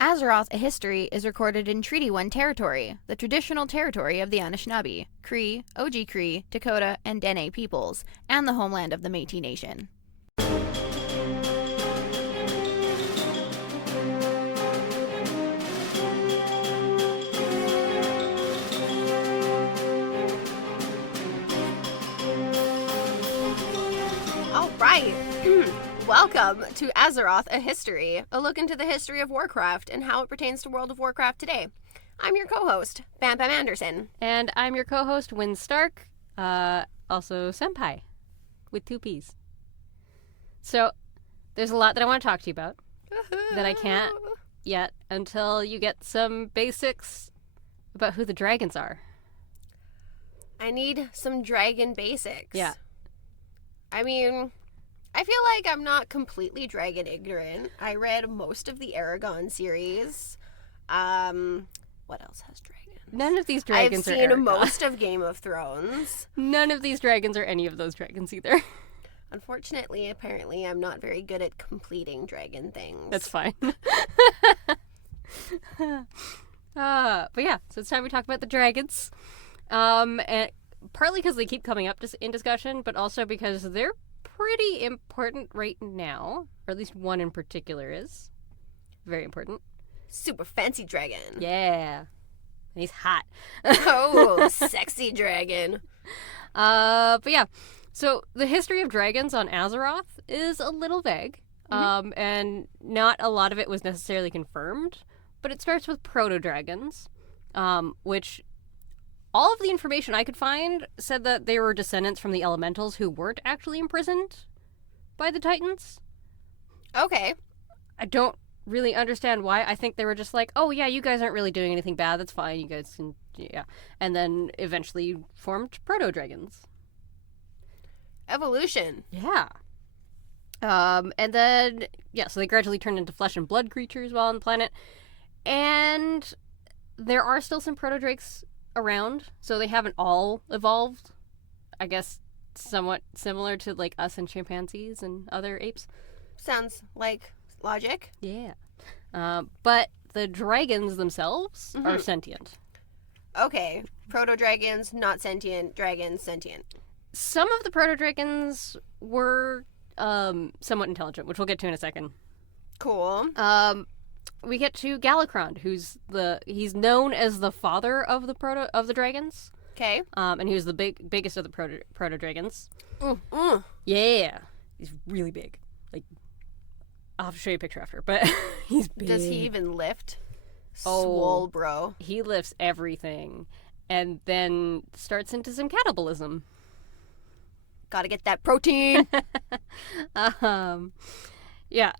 Azeroth, a History is recorded in Treaty 1 territory, the traditional territory of the Anishinaabe, Cree, Oji Cree, Dakota, and Dene peoples, and the homeland of the Métis Nation. All right. Welcome to Azeroth, a History, a look into the history of Warcraft and how it pertains to World of Warcraft today. I'm your co-host, Bam Bam Anderson. And I'm your co-host, Wynn Stark, also Senppai, with 2 P's. So, there's a lot that I want to talk to you about that I can't yet until you get some basics about who the dragons are. I need some dragon basics. Yeah. I mean, I feel like I'm not completely dragon ignorant. I read most of the Aragon series. What else has dragons? None of these dragons are I've seen Aragon. most of Game of Thrones. None of these dragons are any of those dragons either. Unfortunately, apparently, I'm not very good at completing dragon things. That's fine. But yeah, so it's time we talk about the dragons. And partly because they keep coming up in discussion, but also because they're pretty important right now. Or at least one in particular is. Very important. Super fancy dragon. Yeah. And he's hot. Oh, sexy dragon. But yeah. So the history of dragons on Azeroth is a little vague. And not a lot of it was necessarily confirmed. But it starts with proto-dragons, which all of the information I could find said that they were descendants from the elementals who weren't actually imprisoned by the Titans. Okay. I don't really understand why. I think they were just like, oh yeah, you guys aren't really doing anything bad, that's fine, you guys can, yeah. And then eventually formed proto-dragons. Evolution. Yeah. And then, yeah, so they gradually turned into flesh and blood creatures while on the planet. And there are still some proto-drakes around, so they haven't all evolved. I guess somewhat similar to like us and chimpanzees and other apes. Sounds like logic. Yeah. But the dragons themselves are sentient. Okay. Proto-dragons, not sentient. Dragons, sentient. Some of the proto-dragons were somewhat intelligent, which we'll get to in a second. Cool. We get to Galakron, he's known as the father of the dragons. Okay. And he was the biggest of the proto dragons. Mm. Yeah, he's really big. Like, I'll have to show you a picture after, but he's big. Does he even lift? Oh, Swole, bro. He lifts everything, and then starts into some cannibalism. Gotta get that protein. Yeah.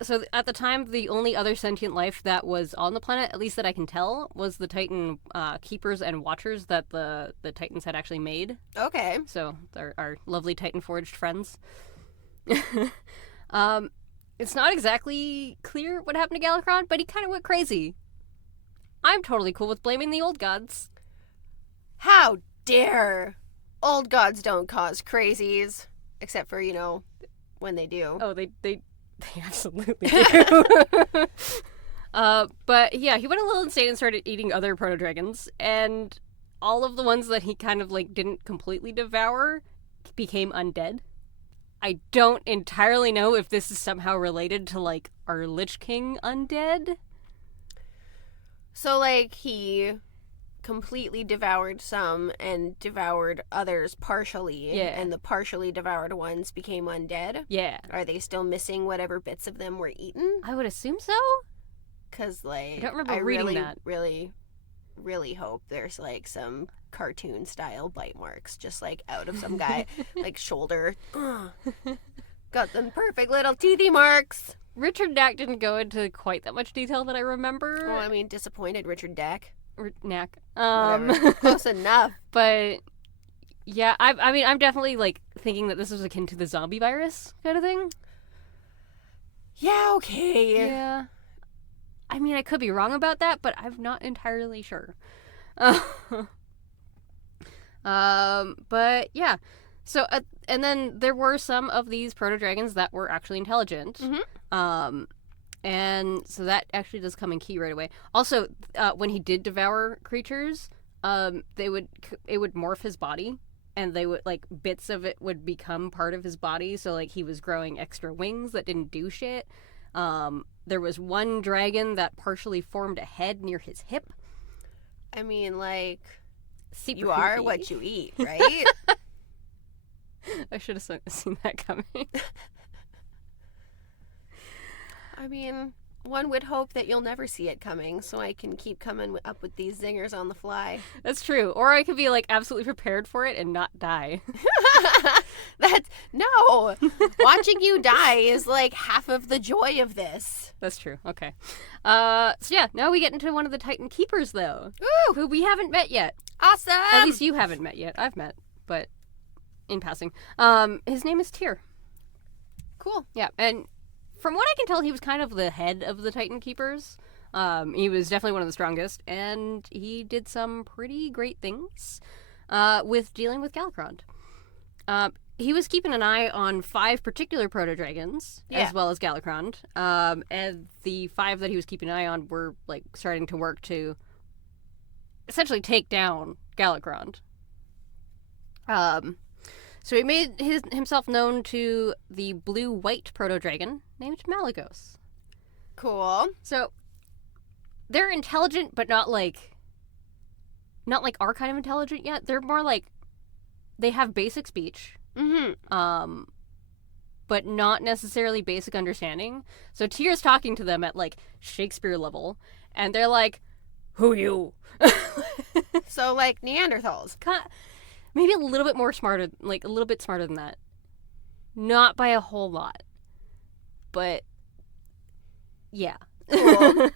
So at the time, the only other sentient life that was on the planet, at least that I can tell, was the Titan keepers and watchers that the Titans had actually made. Okay. So our lovely Titan forged friends. It's not exactly clear what happened to Galakron, but he kind of went crazy. I'm totally cool with blaming the old gods. How dare! Old gods don't cause crazies. Except for, when they do. Oh, they absolutely do. But yeah, he went a little insane and started eating other proto-dragons, and all of the ones that he kind of like didn't completely devour became undead. I don't entirely know if this is somehow related to like our Lich King undead. So like he completely devoured some and devoured others partially, Yeah. and the partially devoured ones became undead? Yeah. Are they still missing whatever bits of them were eaten? I would assume so. Because, like, I don't remember reading really, that. really hope there's, like, some cartoon-style bite marks just, like, out of some guy, like, shoulder. Got them perfect little teethy marks. Richard Knack didn't go into quite that much detail that I remember. Well, I mean, disappointed Richard Dack. Knack. Whatever. Close enough. But yeah, I mean, I'm definitely like thinking that this was akin to the zombie virus kind of thing. Yeah, okay. Yeah. I mean, I could be wrong about that, but I'm not entirely sure. But yeah. So, and then there were some of these proto-dragons that were actually intelligent. Mm-hmm. And so that actually does come in key right away. Also, when he did devour creatures, it would morph his body, and they would, like, bits of it would become part of his body. So, like, he was growing extra wings that didn't do shit. There was one dragon that partially formed a head near his hip. I mean, like, Super you are creepy. what you eat, right? I should have seen that coming. I mean, one would hope that you'll never see it coming, so I can keep coming up with these zingers on the fly. That's true. Or I could be, like, absolutely prepared for it and not die. No! Watching you die is like half of the joy of this. That's true. Okay. So yeah, now we get into one of the Titan Keepers, though. Woo! Who we haven't met yet. Awesome! At least you haven't met yet. I've met, but in passing. His name is Tyr. Cool. Yeah, and from what I can tell, he was kind of the head of the Titan Keepers. He was definitely one of the strongest, and he did some pretty great things with dealing with Galakrond. He was keeping an eye on 5 particular proto-dragons, as well as Galakrond, and the 5 that he was keeping an eye on were, like, starting to work to essentially take down Galakrond. So he made himself known to the blue-white proto-dragon named Malagos. Cool. So they're intelligent, but not like our kind of intelligent yet. They're more like, they have basic speech, but not necessarily basic understanding. So Tyr's talking to them at, like, Shakespeare level, and they're like, "Who you?" So, like, Neanderthals. Maybe a little bit more smarter, like a little bit smarter than that. Not by a whole lot, but yeah. Cool.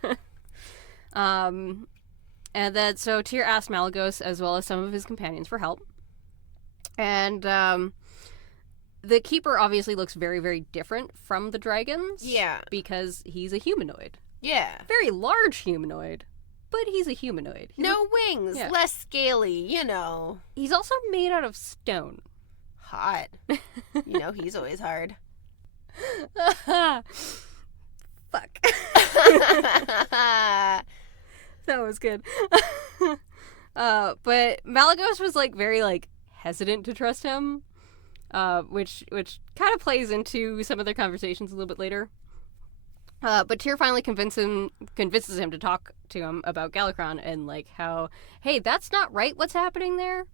And then so Tyr asked Malagos as well as some of his companions for help. And the Keeper obviously looks very, very different from the dragons. Yeah. Because he's a humanoid. Yeah. Very large humanoid, but he's a humanoid. No wings, Yeah. less scaly, you know. He's also made out of stone. Hot. You know, he's always hard. Fuck. That was good. But Malagos was, like, very, like, hesitant to trust him, which kind of plays into some of their conversations a little bit later. But Tyr finally convinces him to talk to him about Galakrond and, like, how, hey, that's not right what's happening there.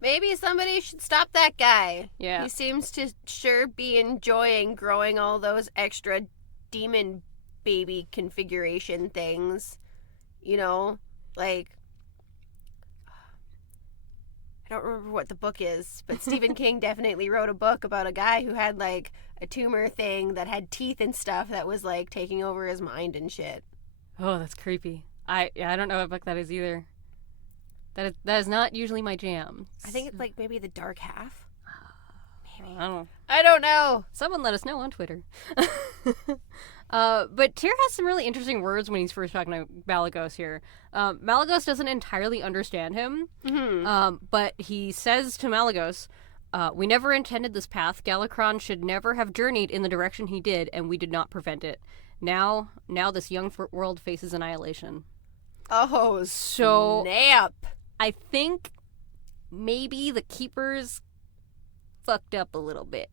Maybe somebody should stop that guy. Yeah. He seems to sure be enjoying growing all those extra demon baby configuration things. You know, like, I don't remember what the book is, but Stephen King definitely wrote a book about a guy who had, like, a tumor thing that had teeth and stuff that was, like, taking over his mind and shit. Oh, that's creepy. I don't know what book that is either. That is not usually my jam. I think it's, like, maybe The Dark Half. Maybe. I I don't know. Someone let us know on Twitter. But Tyr has some really interesting words when he's first talking to Malagos here. Malagos doesn't entirely understand him, but he says to Malagos, we never intended this path. Galakrond should never have journeyed in the direction he did, and we did not prevent it. Now this young world faces annihilation. Oh, So snap. I think maybe the Keepers fucked up a little bit.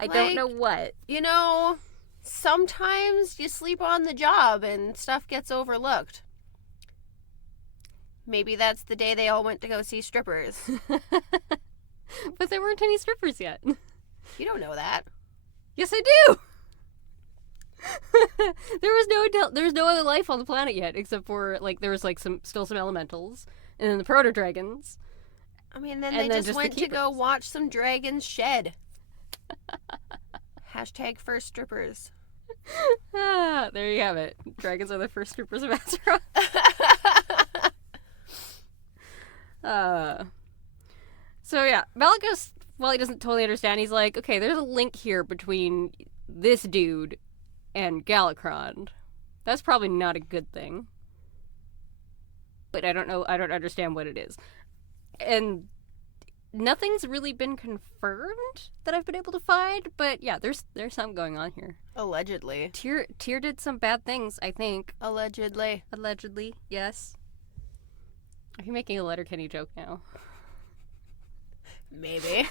I don't know what. You know, sometimes you sleep on the job and stuff gets overlooked. Maybe that's the day they all went to go see strippers. But there weren't any strippers yet. You don't know that. Yes, I do. There was no other life on the planet yet, except for, like, there was, like, still some elementals, and then the proto dragons. I mean, then And they then just just the went to go keepers. watch some dragons shed. Hashtag first strippers. There you have it. Dragons are the first strippers of Azeroth. So yeah, Malagos, while he doesn't totally understand, he's like, okay, there's a link here between this dude and Galakrond. That's probably not a good thing. But I don't know, I don't understand what it is. And nothing's really been confirmed that I've been able to find, but yeah, there's something going on here. Allegedly. Tyr did some bad things, I think. Allegedly. Allegedly, yes. Are you making a Letterkenny joke now? Maybe.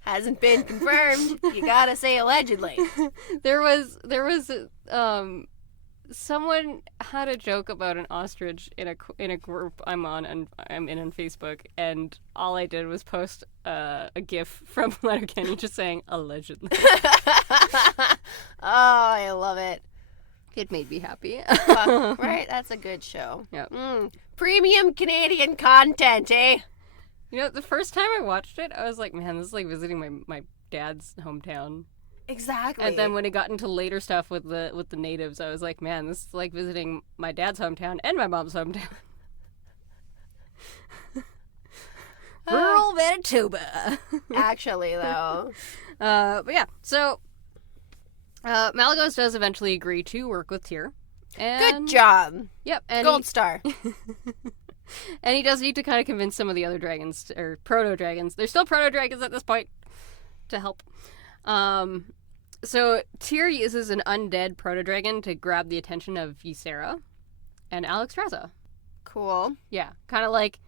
Hasn't been confirmed. You gotta say allegedly. There was someone had a joke about an ostrich in a group I'm on and I'm in on Facebook, and all I did was post a GIF from Letterkenny just saying allegedly. Oh, I love it. It made me happy. Right? That's a good show. Yep. Premium Canadian content, eh? You know, the first time I watched it, I was like, man, this is like visiting my dad's hometown. Exactly. And then when it got into later stuff with the natives, I was like, man, this is like visiting my dad's hometown and my mom's hometown. Rural Manitoba. Actually, though. But yeah, so Malagos does eventually agree to work with Tyr. And, Good job. Yep. And Gold star. and he does need to kind of convince some of the other dragons, or proto-dragons. They're still proto-dragons at this point, to help. So Tyr uses an undead proto-dragon to grab the attention of Ysera and Alexstrasza. Cool. Yeah, kind of like,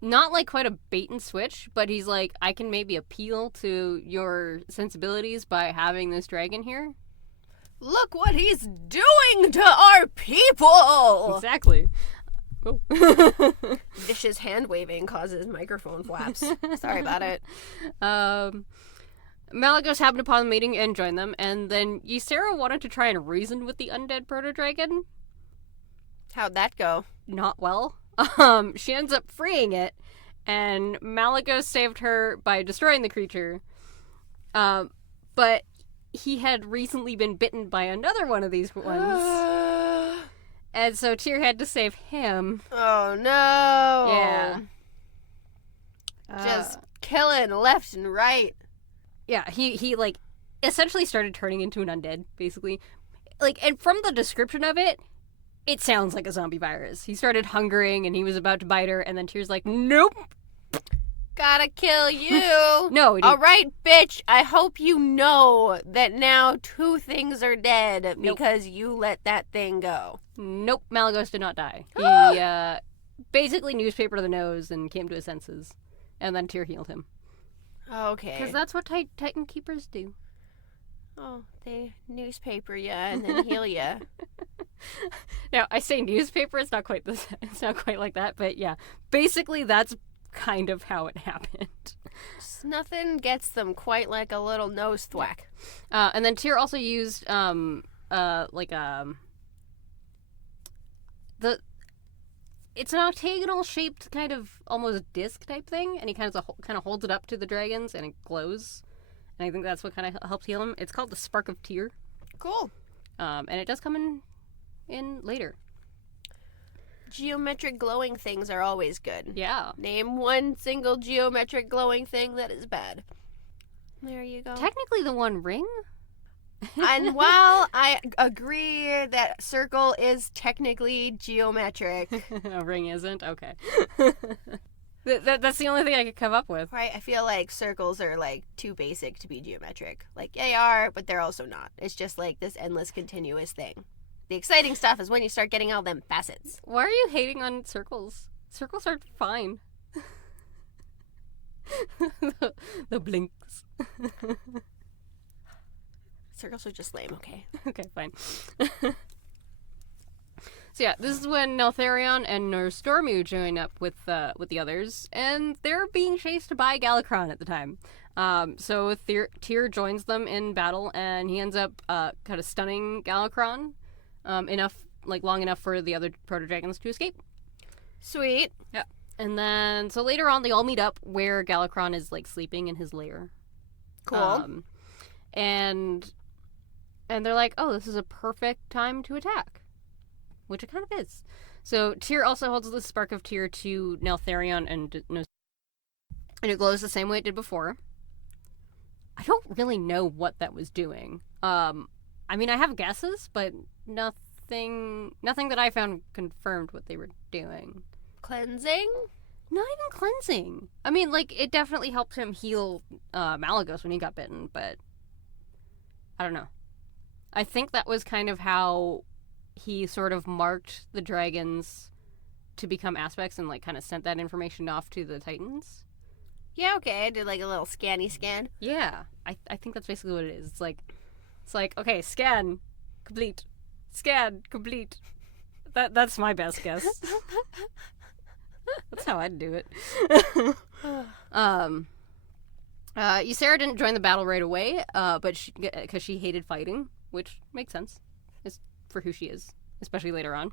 not like quite a bait and switch, but he's like, I can maybe appeal to your sensibilities by having this dragon here. Look what he's doing to our people! Exactly. Oh. Vicious hand waving causes microphone flaps. Sorry about it. Malagos happened upon the meeting and joined them, and then Ysera wanted to try and reason with the undead proto-dragon. How'd that go? Not well. She ends up freeing it, and Malagos saved her by destroying the creature. But he had recently been bitten by another one of these ones. And so Tyr had to save him. Oh no. Yeah. Just killing left and right. Yeah, he like essentially started turning into an undead, basically. Like, and from the description of it, it sounds like a zombie virus. He started hungering and he was about to bite her, and then Tyr's like, nope. Gotta kill you. No. All right, bitch. I hope you know that now 2 things are dead because you let that thing go. Nope. Malagos did not die. He basically newspapered the nose and came to his senses, and then Tyr healed him. Okay. Because that's what Titan Keepers do. Oh, they newspaper ya and then heal ya. Now, I say newspaper, it's not quite like that, but yeah. Basically, that's kind of how it happened. Just nothing gets them quite like a little nose thwack. And then Tyr also used it's an octagonal shaped kind of almost disc type thing, and he kind of holds it up to the dragons and it glows. And I think that's what kind of helps heal him. It's called the Spark of Tyr. Cool. And it does come in later. Geometric glowing things are always good. Yeah. Name one single geometric glowing thing that is bad. There you go. Technically the One Ring? And while I agree that circle is technically geometric. A ring isn't? Okay. That's the only thing I could come up with. Right? I feel like circles are like too basic to be geometric. Like they are, but they're also not. It's just like this endless continuous thing. The exciting stuff is when you start getting all them facets. Why are you hating on circles? Circles are fine. the blinks. Circles are just lame, okay? Okay, fine. So yeah, this is when Neltharion and Norstormu join up with the others, and they're being chased by Galakron at the time. So Tyr joins them in battle, and he ends up kind of stunning Galakron long enough for the other proto-dragons to escape. Sweet. Yeah. And then, so later on, they all meet up where Galakron is, like, sleeping in his lair. Cool. And they're like, oh, this is a perfect time to attack. Which it kind of is. So Tyr also holds the Spark of Tyr to Neltharion and it glows the same way it did before. I don't really know what that was doing. I mean, I have guesses, but nothing that I found confirmed what they were doing. Cleansing? Not even cleansing. I mean, like, it definitely helped him heal Malagos when he got bitten, but I don't know. I think that was kind of how he sort of marked the dragons to become aspects and, like, kind of sent that information off to the Titans. Yeah, okay. I did like a little scanny scan. Yeah, I think that's basically what it is. It's like, okay, scan, complete. Scan, complete. That's my best guess. That's how I'd do it. Ysera didn't join the battle right away, but because she hated fighting, which makes sense, is for who she is, especially later on.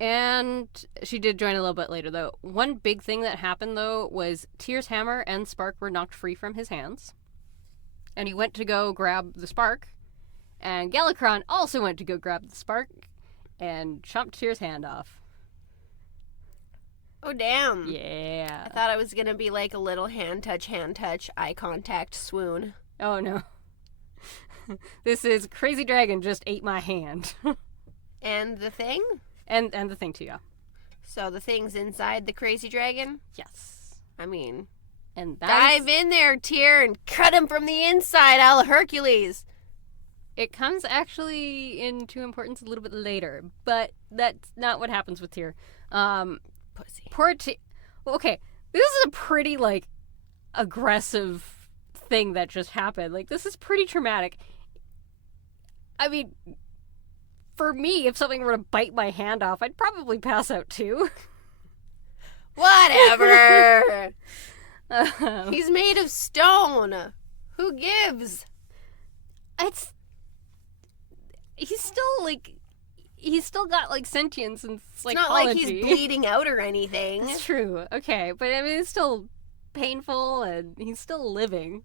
And she did join a little bit later, though. One big thing that happened, though, was Tyr's hammer and Spark were knocked free from his hands. And he went to go grab the Spark. And Galakron also went to go grab the Spark and chopped Tyr's hand off. Oh, damn. Yeah. I thought it was going to be like a little hand touch, eye contact, swoon. Oh, no. This is Crazy Dragon just ate my hand. And the thing? And the thing, too, yeah. So the thing's inside the crazy dragon? Yes. I mean, And dive in there, Tyr, and cut him from the inside, a la Hercules. It comes actually into importance a little bit later, but that's not what happens with Tyr. Pussy. Poor Tyr. Well, okay, this is a pretty, like, aggressive thing that just happened. Like, this is pretty traumatic. I mean, for me, if something were to bite my hand off, I'd probably pass out too. Whatever. He's made of stone. Who gives? He's still got, like, sentience and psychology. It's not like he's bleeding out or anything. It's true. Okay, but I mean, it's still painful and he's still living.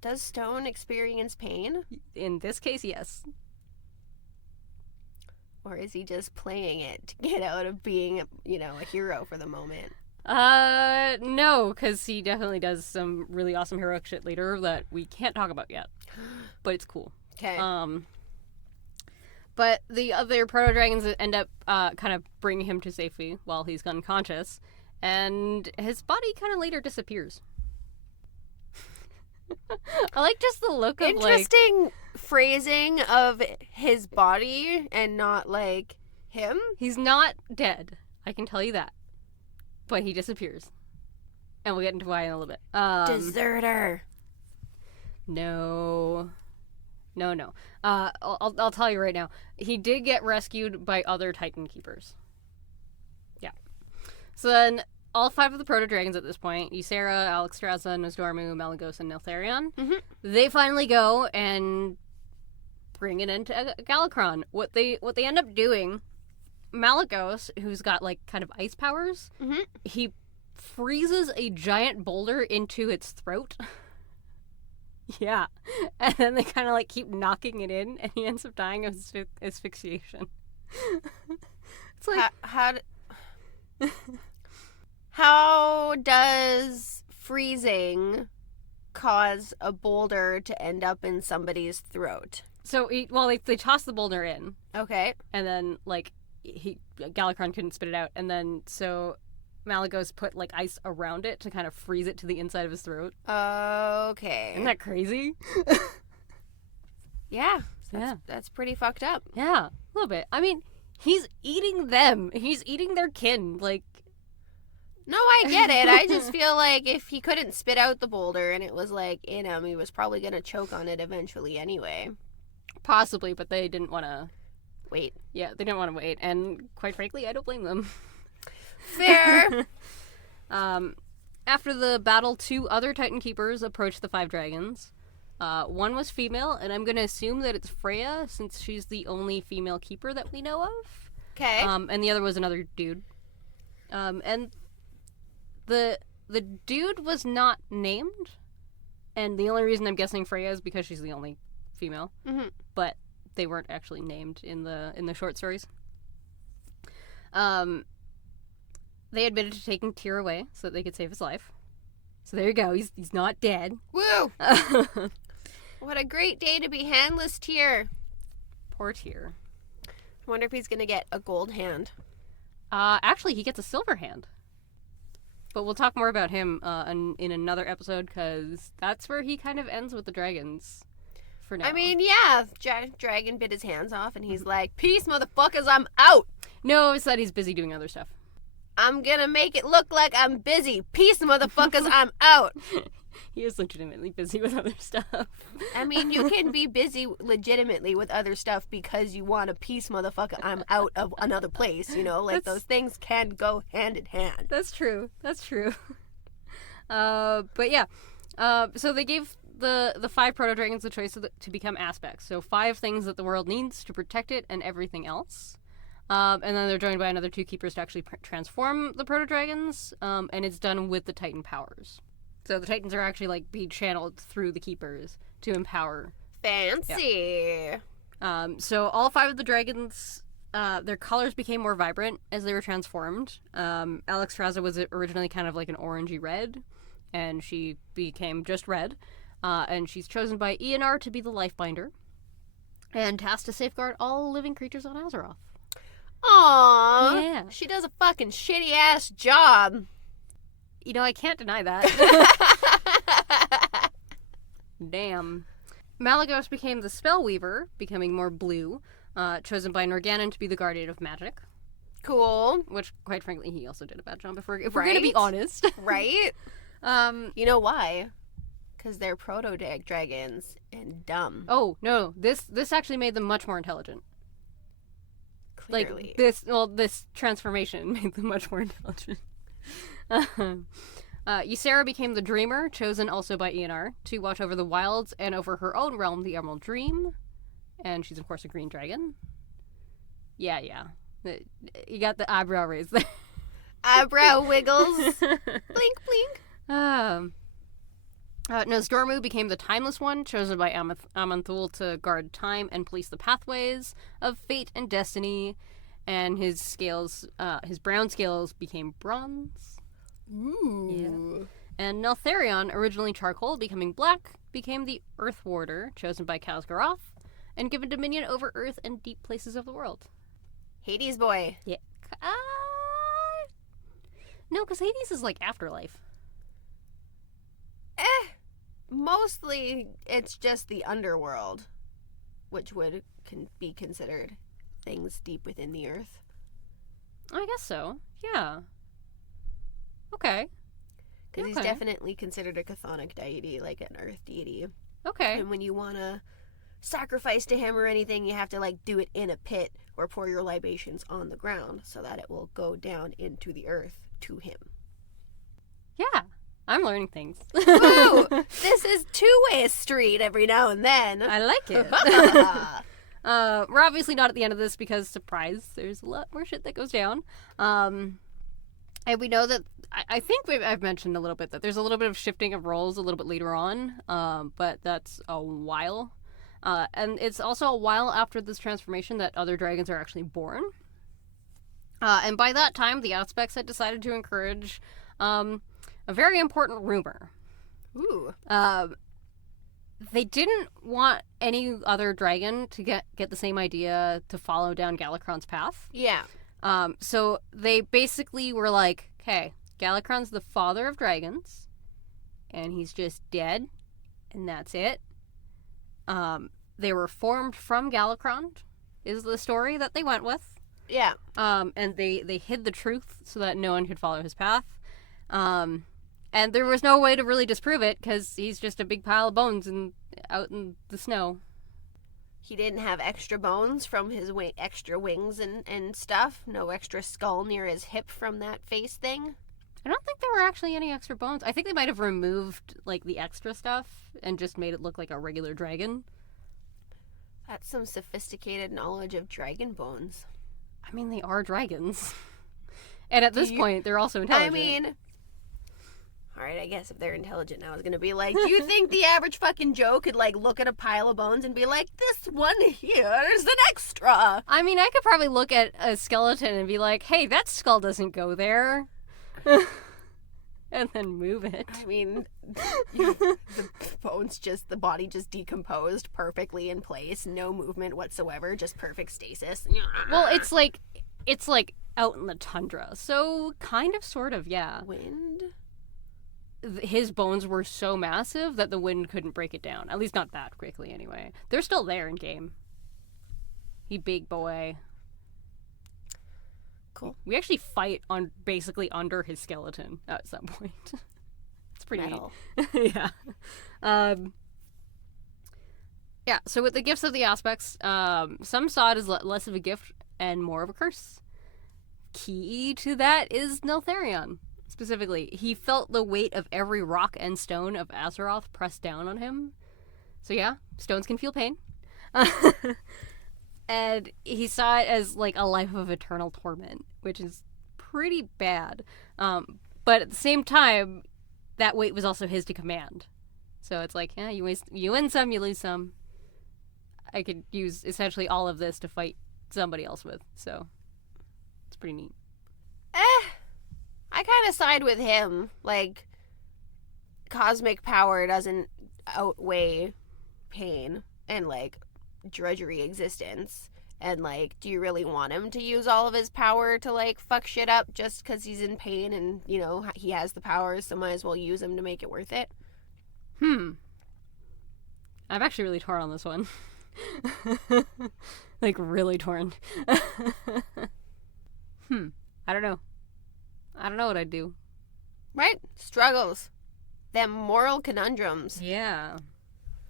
Does stone experience pain? In this case, yes. Or is he just playing it to get out of being, a hero for the moment? No, because he definitely does some really awesome heroic shit later that we can't talk about yet. But it's cool. Okay. But the other proto-dragons end up kind of bringing him to safety while he's unconscious, and his body kind of later disappears. I like just the look of, interesting phrasing of his body and not, like, him. He's not dead. I can tell you that. But he disappears. And we'll get into why in a little bit. Deserter. No. I'll tell you right now. He did get rescued by other Titan Keepers. Yeah. So then, all 5 of the proto-dragons at this point, Ysera, Alexstrasza, Nosdormu, Malagos, and Neltharion, they finally go and bring it into Galakron. What they end up doing, Malagos, who's got, like, kind of ice powers, he freezes a giant boulder into its throat. Yeah. And then they kind of, like, keep knocking it in, and he ends up dying of asphyxiation. It's like... How does freezing cause a boulder to end up in somebody's throat? So, they toss the boulder in. Okay. And then, like, Galakron couldn't spit it out. And then, so Malagos put, like, ice around it to kind of freeze it to the inside of his throat. Okay. Isn't that crazy? Yeah. That's pretty fucked up. Yeah, a little bit. I mean, he's eating them. He's eating their kin. Like... No, I get it. I just feel like if he couldn't spit out the boulder and it was, like, in him, he was probably going to choke on it eventually anyway. Possibly, but they didn't want to... Wait. Yeah, they didn't want to wait. And quite frankly, I don't blame them. Fair. After the battle, 2 other Titan Keepers approached the 5 dragons. One was female, and I'm going to assume that it's Freya, since she's the only female keeper that we know of. Okay. And the other was another dude. And the dude was not named, and the only reason I'm guessing Freya is because she's the only female. But they weren't actually named in the short stories. They admitted to taking Tyr away so that they could save his life. So there you go. He's not dead. Woo! What a great day to be handless, Tyr. Poor Tyr. wonder if he's gonna get a gold hand. Actually, he gets a silver hand. But we'll talk more about him in another episode, because that's where he kind of ends with the dragons for now. I mean, yeah, dragon bit his hands off, and he's like, "Peace, motherfuckers, I'm out. No, it's that he's busy doing other stuff. I'm gonna make it look like I'm busy. Peace, motherfuckers, I'm out." He is legitimately busy with other stuff. I mean, you can be busy legitimately with other stuff because you want a peace, motherfucker, I'm out of another place, you know? Like, those things can go hand in hand. That's true. That's true. But yeah. So they gave the 5 proto-dragons the choice to become aspects. So 5 things that the world needs to protect it and everything else. And then they're joined by another 2 keepers to actually transform the proto-dragons. And it's done with the Titan powers. So the Titans are actually, like, being channeled through the keepers to empower. Fancy. Yeah. So all 5 of the dragons, their colors became more vibrant as they were transformed. Alexstrasza was originally kind of like an orangey red, and she became just red. And she's chosen by Eonar to be the Lifebinder, and tasked to safeguard all living creatures on Azeroth. Aww. Yeah. She does a fucking shitty-ass job. You know, I can't deny that. Damn. Malagos became the Spellweaver, becoming more blue, chosen by Norgannon to be the Guardian of Magic. Cool. Which, quite frankly, he also did a bad job, if we're going to be honest. Right? You know why? Because they're proto-dragons and dumb. Oh, no. This actually made them much more intelligent. Clearly. Like, this transformation made them much more intelligent. Ysera became the Dreamer, chosen also by Eonar to watch over the wilds and over her own realm, the Emerald Dream. And she's, of course, a green dragon. Yeah. You got the eyebrow raised there. Eyebrow wiggles. Blink, blink. Nosdormu became the Timeless One, chosen by Aman'Thul to guard time and police the pathways of fate and destiny. And his scales, his brown scales became bronze. Ooh. Yeah. And Neltharion, originally charcoal, becoming black, became the Earth Warder, chosen by Khaz'goroth, and given dominion over Earth and deep places of the world. Hades boy. Yeah. No, because Hades is like afterlife. Mostly, it's just the underworld, which can be considered things deep within the earth. I guess so. Yeah. Okay. Because he's definitely considered a chthonic deity, like an earth deity. Okay. And when you want to sacrifice to him or anything, you have to, like, do it in a pit or pour your libations on the ground so that it will go down into the earth to him. Yeah. I'm learning things. Woo! This is two-way street every now and then. I like it. We're obviously not at the end of this because, surprise, there's a lot more shit that goes down. And we know that, I think I've mentioned a little bit that there's a little bit of shifting of roles a little bit later on, but that's a while. And it's also a while after this transformation that other dragons are actually born. And by that time, the Aspects had decided to encourage a very important rumor. Ooh. They didn't want any other dragon to get the same idea to follow down Galakrond's path. Yeah. So they basically were like, okay, Galakrond's the father of dragons, and he's just dead, and that's it. They were formed from Galakrond, is the story that they went with. Yeah. And they hid the truth so that no one could follow his path. And there was no way to really disprove it because he's just a big pile of bones out in the snow. He didn't have extra bones from his extra wings and stuff. No extra skull near his hip from that face thing. I don't think there were actually any extra bones. I think they might have removed, like, the extra stuff and just made it look like a regular dragon. That's some sophisticated knowledge of dragon bones. I mean, they are dragons. And at this point, they're also intelligent. I mean, all right, I guess if they're intelligent now, it's going to be like, do you think the average fucking Joe could, like, look at a pile of bones and be like, this one here is an extra? I mean, I could probably look at a skeleton and be like, hey, that skull doesn't go there. and then move it. I mean, the body just decomposed perfectly in place, no movement whatsoever, just perfect stasis. Well, it's like out in the tundra, so kind of, sort of, yeah. Wind? His bones were so massive that the wind couldn't break it down. At least not that quickly, anyway. They're still there in game. He big boy. Cool. We actually fight on basically under his skeleton at some point. It's pretty Metal. neat. Yeah. Yeah, so with the gifts of the aspects, some saw it as less of a gift and more of a curse. Key to that is Neltharion. Specifically, he felt the weight of every rock and stone of Azeroth pressed down on him. So yeah, stones can feel pain. And he saw it as like a life of eternal torment, which is pretty bad. But at the same time, that weight was also his to command. So it's like, yeah, you win some, you lose some. I could use essentially all of this to fight somebody else with, so it's pretty neat. I kind of side with him. Like, cosmic power doesn't outweigh pain and, like, drudgery existence. And, like, do you really want him to use all of his power to, like, fuck shit up just because he's in pain and, you know, he has the powers, so might as well use him to make it worth it? I'm actually really torn on this one. Like, really torn. I don't know. I don't know what I'd do. Right? Struggles. Them moral conundrums. Yeah.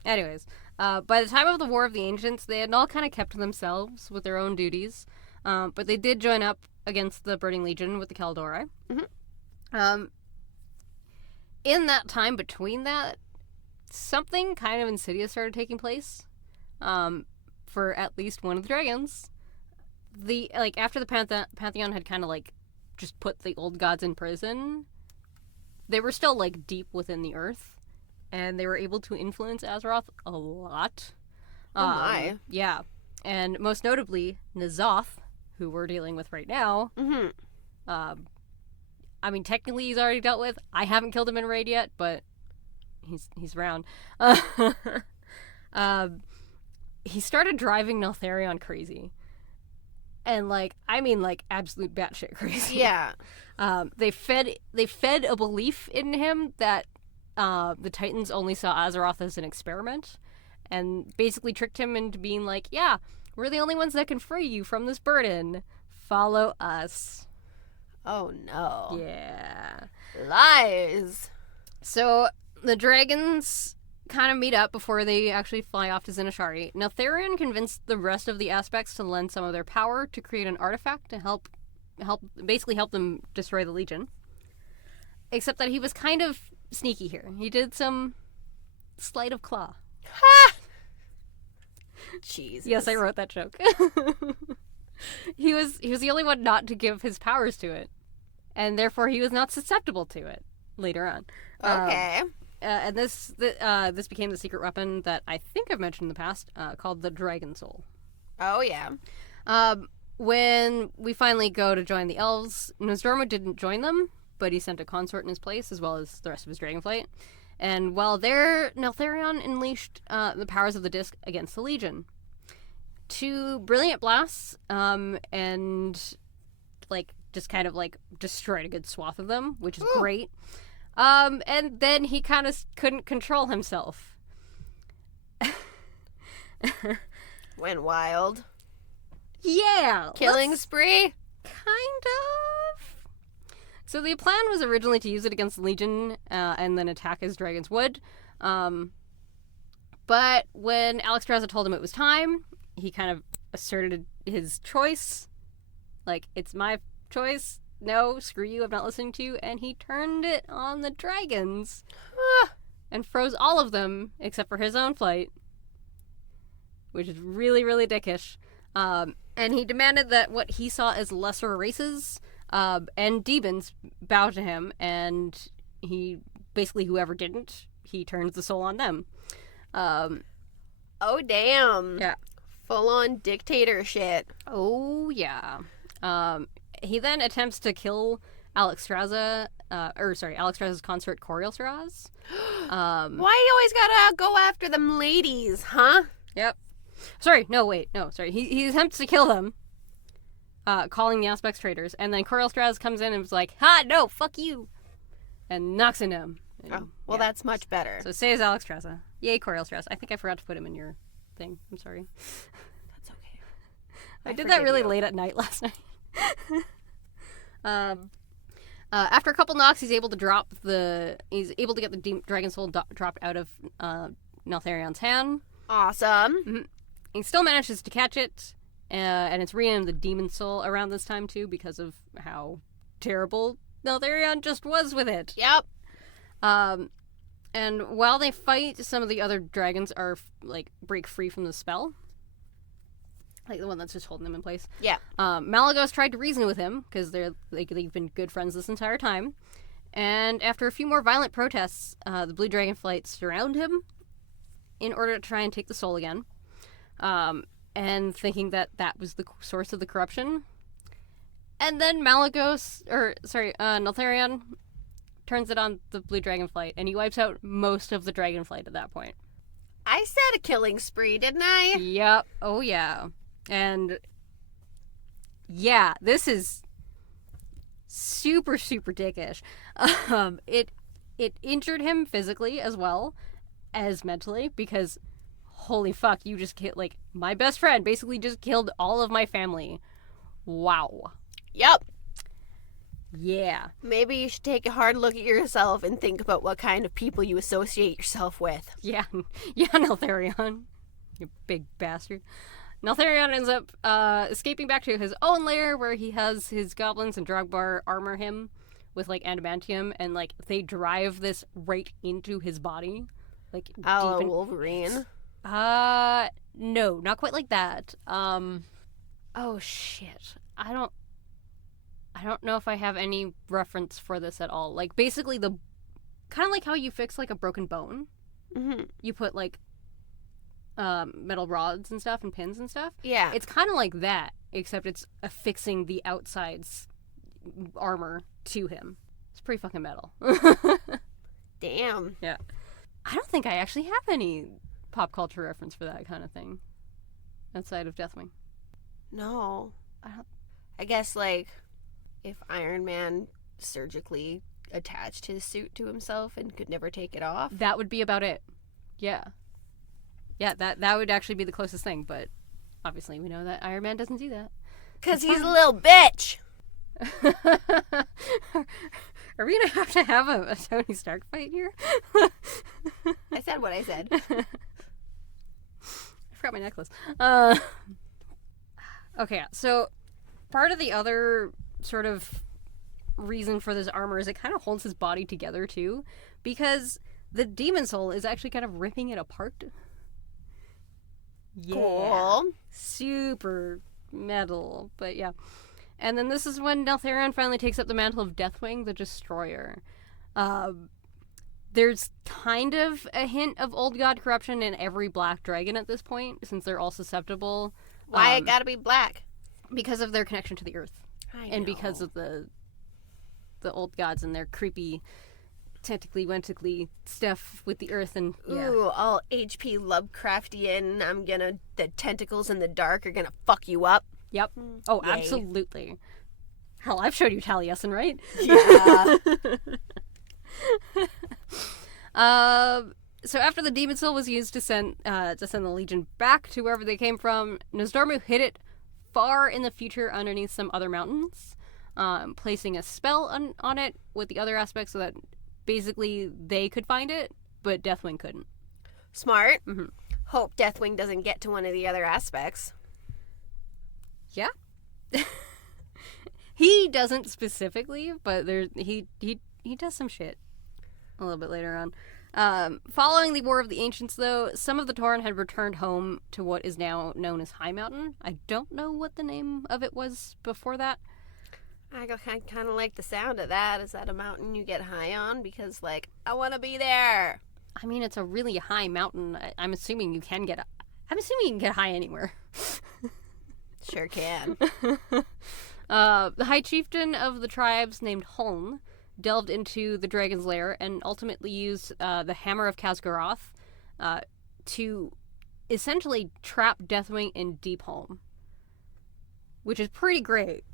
Anyways, by the time of the War of the Ancients, they had all kind of kept to themselves with their own duties, but they did join up against the Burning Legion with the Kaldori. Mm-hmm. In that time between that, something kind of insidious started taking place. For at least one of the dragons. After the Pantheon had kind of like just put the old gods in prison, they were still like deep within the earth, and they were able to influence Azeroth a lot. Oh my. Yeah. And most notably, N'Zoth, who we're dealing with right now. Mm-hmm. I mean, technically he's already dealt with. I haven't killed him in raid yet, but he's around. He started driving Neltharion crazy. And, like, I mean, like, absolute batshit crazy. Yeah. They fed a belief in him that the Titans only saw Azeroth as an experiment, and basically tricked him into being like, yeah, we're the only ones that can free you from this burden. Follow us. Oh, no. Yeah. Lies. So, the dragons kind of meet up before they actually fly off to Zinashari. Neltharion convinced the rest of the aspects to lend some of their power to create an artifact to help them destroy the Legion. Except that he was kind of sneaky here. He did some sleight of claw. Ha! Jesus. Yes, I wrote that joke. He was the only one not to give his powers to it, and therefore he was not susceptible to it later on. Okay. And this became the secret weapon that I think I've mentioned in the past, called the Dragon Soul. Oh, yeah. When we finally go to join the elves, Nozdormu didn't join them, but he sent a consort in his place, as well as the rest of his dragonflight. And while there, Neltharion unleashed the powers of the disc against the Legion. 2 brilliant blasts, and like just kind of like destroyed a good swath of them, which is great. And then he kind of couldn't control himself. Went wild. Yeah. Killing spree? Kind of. So the plan was originally to use it against the Legion, and then attack as dragons would. But when Alexstrasza told him it was time, he kind of asserted his choice. Like, it's my choice. No, screw you, I'm not listening to you. And he turned it on the dragons. And froze all of them, except for his own flight. Which is really, really dickish. And he demanded that what he saw as lesser races and demons bow to him. And he, basically whoever didn't, he turns the soul on them. Oh, damn. Yeah. Full-on dictator shit. Oh, yeah. He then attempts to kill Alexstrasza Alexstrasza's consort Corielstraz. Why you always gotta go after them ladies, huh? Yep. Sorry, he attempts to kill them, calling the aspects traitors, and then Corielstraz comes in and was like, "Ha, no, fuck you," and knocks into him. And, That's much better. So saves Alexstrasza. Yay, Corielstraz. I think I forgot to put him in your thing. I'm sorry. That's okay. I did that really late at night last night. After a couple knocks, he's able to get the dragon soul dropped out of Neltharion's hand. Awesome. Mm-hmm. He still manages to catch it, and it's renamed the demon soul around this time too, because of how terrible Neltharion just was with it. Yep. And while they fight, some of the other dragons are break free from the spell. Like the one that's just holding them in place. Yeah. Malagos tried to reason with him because they've been good friends this entire time. And after a few more violent protests, the blue dragonflight surround him in order to try and take the soul again. And thinking that was the source of the corruption. And then Neltharion turns it on the blue dragonflight, and he wipes out most of the dragonflight at that point. I said a killing spree, didn't I? Yep. Oh, yeah. And yeah, this is super, super dickish. It injured him physically as well as mentally, because holy fuck, you just killed, my best friend basically just killed all of my family. Wow. Yep. Yeah. Maybe you should take a hard look at yourself and think about what kind of people you associate yourself with. Yeah, Neltharion. You big bastard. Neltharion ends up escaping back to his own lair, where he has his goblins and Drogbar armor him with adamantium, and they drive this right into his body. Wolverine. No, not quite like that. Oh shit. I don't know if I have any reference for this at all. Basically the kind of like how you fix a broken bone. Mm-hmm. You put metal rods and stuff and pins and stuff. Yeah. It's kind of like that, except it's affixing the outside's armor to him. It's pretty fucking metal. Damn. Yeah. I don't think I actually have any pop culture reference for that kind of thing outside of Deathwing. No. I guess, if Iron Man surgically attached his suit to himself and could never take it off. That would be about it. Yeah. Yeah, that would actually be the closest thing, but obviously we know that Iron Man doesn't do that. Because he's a little bitch! Are we gonna have to have a Tony Stark fight here? I said what I said. I forgot my necklace. Okay, so part of the other sort of reason for this armor is it kind of holds his body together too, because the demon soul is actually kind of ripping it apart. Yeah. Cool. Super metal, but yeah. And then this is when Neltharion finally takes up the mantle of Deathwing, the Destroyer. There's kind of a hint of old god corruption in every black dragon at this point, since they're all susceptible. Why it gotta be black? Because of their connection to the earth. And because of the old gods and their creepy tentacly stuff with the earth and yeah. Ooh, all HP Lovecraftian. The tentacles in the dark are gonna fuck you up. Yep. Oh, Yay. Absolutely. Hell, I've showed you Taliesin, right? Yeah. So after the demon soul was used to send the Legion back to wherever they came from, Nosdormu hid it far in the future underneath some other mountains, placing a spell on it with the other aspects so that basically they could find it, but Deathwing couldn't. Smart. Mm-hmm. Hope Deathwing doesn't get to one of the other aspects. Yeah. He doesn't specifically, but he does some shit a little bit later on. Following the War of the Ancients, though, some of the Tauren had returned home to what is now known as High Mountain. I don't know what the name of it was before that. I kind of like the sound of that. Is that a mountain you get high on? Because, I want to be there. I mean, it's a really high mountain. I'm assuming you can get high anywhere. Sure can. The High Chieftain of the tribes named Holn delved into the dragon's lair and ultimately used the Hammer of Khazgoroth to essentially trap Deathwing in Deepholm, which is pretty great.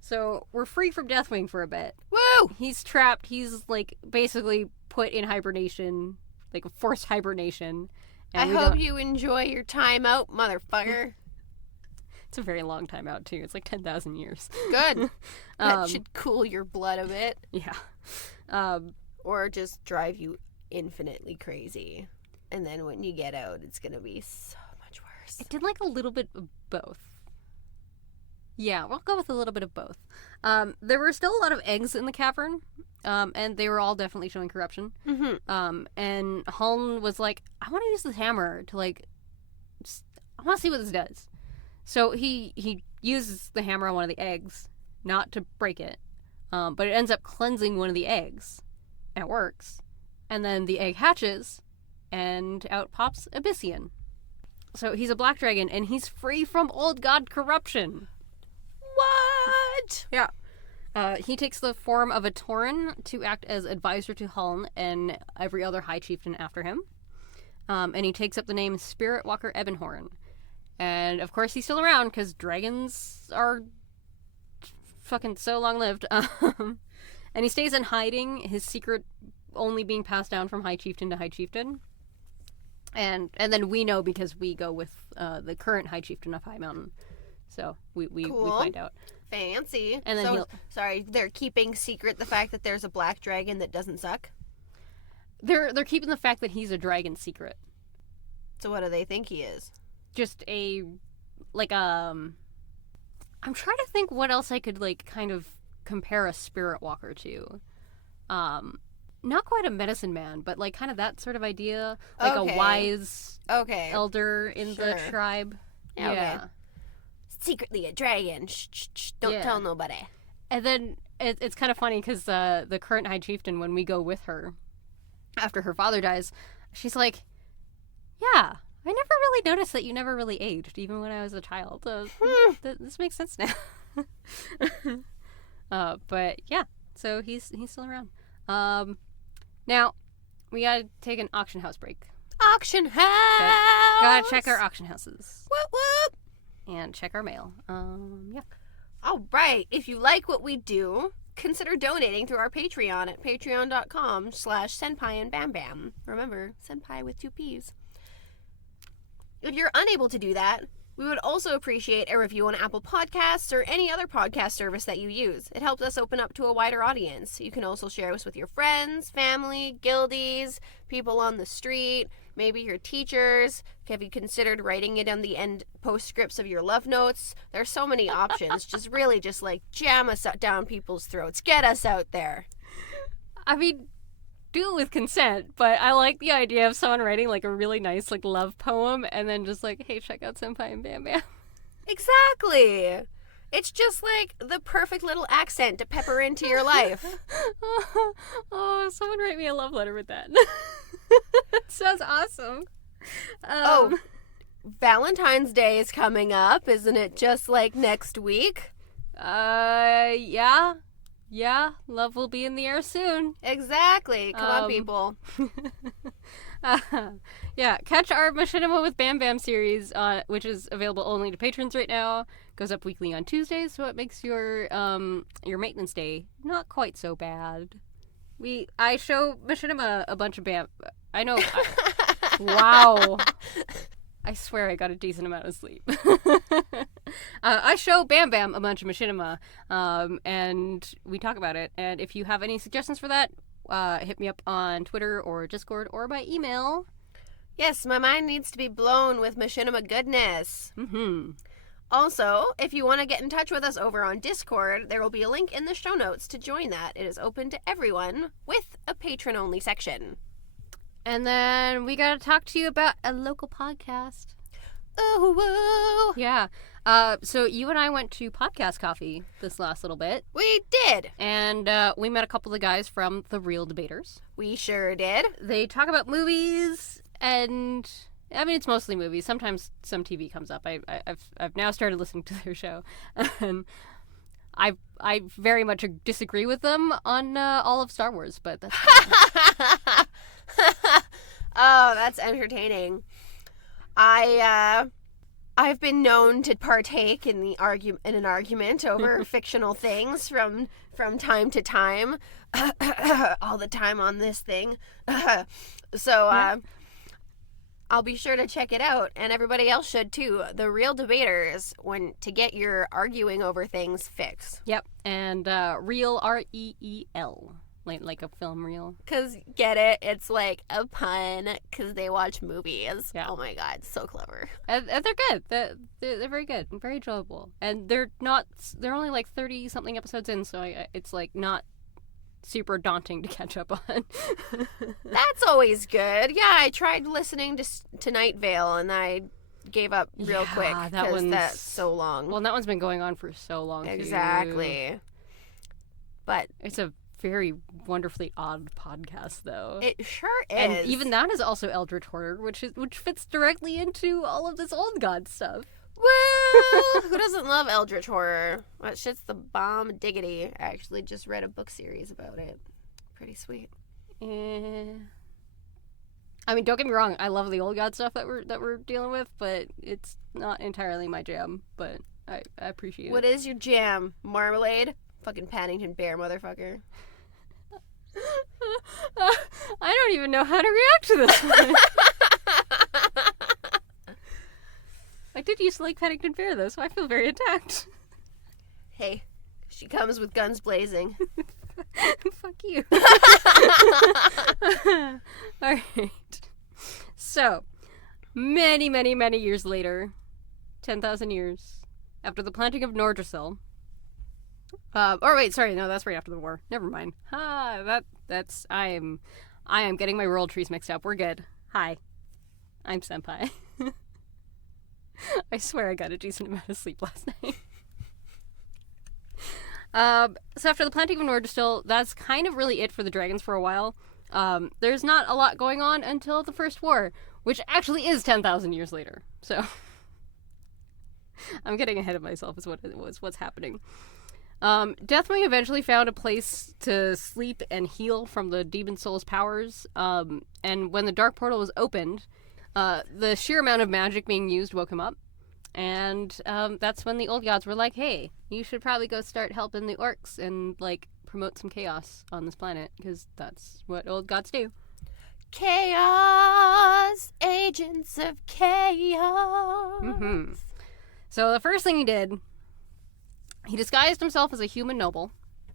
So we're free from Deathwing for a bit. Woo! He's trapped. He's like basically put in hibernation, like forced hibernation. I hope you enjoy your time out, motherfucker. It's a very long time out too. It's like 10,000 years. Good. That should cool your blood a bit. Yeah. Or just drive you infinitely crazy. And then when you get out, it's going to be so much worse. It did like a little bit of both. Yeah, we'll go with a little bit of both. There were still a lot of eggs in the cavern, and they were all definitely showing corruption. Mm-hmm. And Huln was like, I want to use this hammer to like, I want to see what this does. So he uses the hammer on one of the eggs, not to break it, but it ends up cleansing one of the eggs, and it works. And then the egg hatches, and out pops Abyssian. So he's a black dragon, and he's free from old god corruption. What? Yeah. He takes the form of a Tauren to act as advisor to Huln and every other high chieftain after him. And he takes up the name Spirit Walker Ebonhorn. And of course he's still around because dragons are fucking so long-lived. And he stays in hiding, his secret only being passed down from high chieftain to high chieftain. And then we know because we go with the current high chieftain of High Mountain. So we find out. Fancy. And then sorry, they're keeping secret the fact that there's a black dragon that doesn't suck? They're keeping the fact that he's a dragon secret. So what do they think he is? Just I'm trying to think what else I could like kind of compare a spirit walker to. Not quite a medicine man, but like kind of that sort of idea, like a wise elder in the tribe. Yeah. Okay. Secretly a dragon. Shh, shh, shh. Don't tell nobody. And then it's kind of funny because the current high chieftain, when we go with her after her father dies, she's like, yeah, I never really noticed that you never really aged, even when I was a child. This makes sense now. But yeah, so he's still around. Now, we gotta take an auction house break. Auction house! Gotta check our auction houses. Whoop whoop! And check our mail. Yeah. All right. If you like what we do, consider donating through our Patreon at patreon.com/senppaiandbambam. Remember, senpai with 2 P's. If you're unable to do that, we would also appreciate a review on Apple Podcasts or any other podcast service that you use. It helps us open up to a wider audience. You can also share us with your friends, family, guildies, people on the street, maybe your teachers. Have you considered writing it on the end postscripts of your love notes? There's so many options. Just like jam us down people's throats. Get us out there. I mean, do it with consent, but I like the idea of someone writing like a really nice like love poem and then just like, hey, check out Senppai and Bam Bam. Exactly. It's just like the perfect little accent to pepper into your life. Oh, someone write me a love letter with that. Sounds awesome. Valentine's Day is coming up, isn't it? Just like next week. Yeah. Yeah, love will be in the air soon. Exactly. Come on, people. Yeah, catch our Machinima with Bam Bam series, which is available only to patrons right now. Goes up weekly on Tuesdays, so it makes your maintenance day not quite so bad. I show Machinima a bunch of Bam. I know. Wow. I swear I got a decent amount of sleep. I show Bam Bam a bunch of Machinima, and we talk about it. And if you have any suggestions for that, hit me up on Twitter or Discord or by email. Yes, my mind needs to be blown with Machinima goodness. Mm-hmm. Also, if you want to get in touch with us over on Discord, there will be a link in the show notes to join that. It is open to everyone with a patron-only section. And then we got to talk to you about a local podcast. Ooh, woo. Yeah. So you and I went to Podcast Coffee this last little bit. We did. And we met a couple of the guys from The Real Debaters. We sure did. They talk about movies, and I mean, it's mostly movies. Sometimes some TV comes up. I've now started listening to their show. I very much disagree with them on all of Star Wars, but that's fine. Oh, that's entertaining. I've been known to partake in an argument over fictional things from time to time, all the time on this thing. So I'll be sure to check it out, and everybody else should too. The Real Debaters, to get your arguing over things fixed. Yep, and reel, REEL, like a film reel. Cause get it, it's like a pun. Cause they watch movies. Yeah. Oh my god, so clever. And they're good. They're very good and very enjoyable. And they're only like 30 something episodes in, so it's like not super daunting to catch up on. That's always good. Yeah, I tried listening to Night Vale and I gave up real quick because that's so long. Well, that one's been going on for so long. Exactly. Too. But it's a very wonderfully odd podcast, though. It sure is. And even that is also Eldritch Horror, which fits directly into all of this old god stuff. Well, who doesn't love Eldritch Horror? That shit's the bomb diggity. I actually just read a book series about it. Pretty sweet. I mean, don't get me wrong. I love the old god stuff that we're dealing with, but it's not entirely my jam. But I appreciate it. What is your jam? Marmalade? Fucking Paddington Bear, motherfucker. I don't even know how to react to this one. I did used to like Paddington Bear, though, so I feel very attacked. Hey, she comes with guns blazing. Fuck you. Alright. So, many, many, many years later, 10,000 years, after the planting of Nordrassil, that's right after the war. Never mind. I am getting my world trees mixed up. We're good. Hi. I'm Senppai. I swear I got a decent amount of sleep last night. So after the planting of Nordrassil, that's kind of really it for the dragons for a while. There's not a lot going on until the First War, which actually is 10,000 years later. So I'm getting ahead of myself is what's happening. Deathwing eventually found a place to sleep and heal from the demon soul's powers. And when the dark portal was opened, the sheer amount of magic being used woke him up. And that's when the old gods were like, hey, you should probably go start helping the orcs and, like, promote some chaos on this planet, because that's what old gods do. Chaos! Agents of chaos! Mm-hmm. So the first thing he did, he disguised himself as a human noble,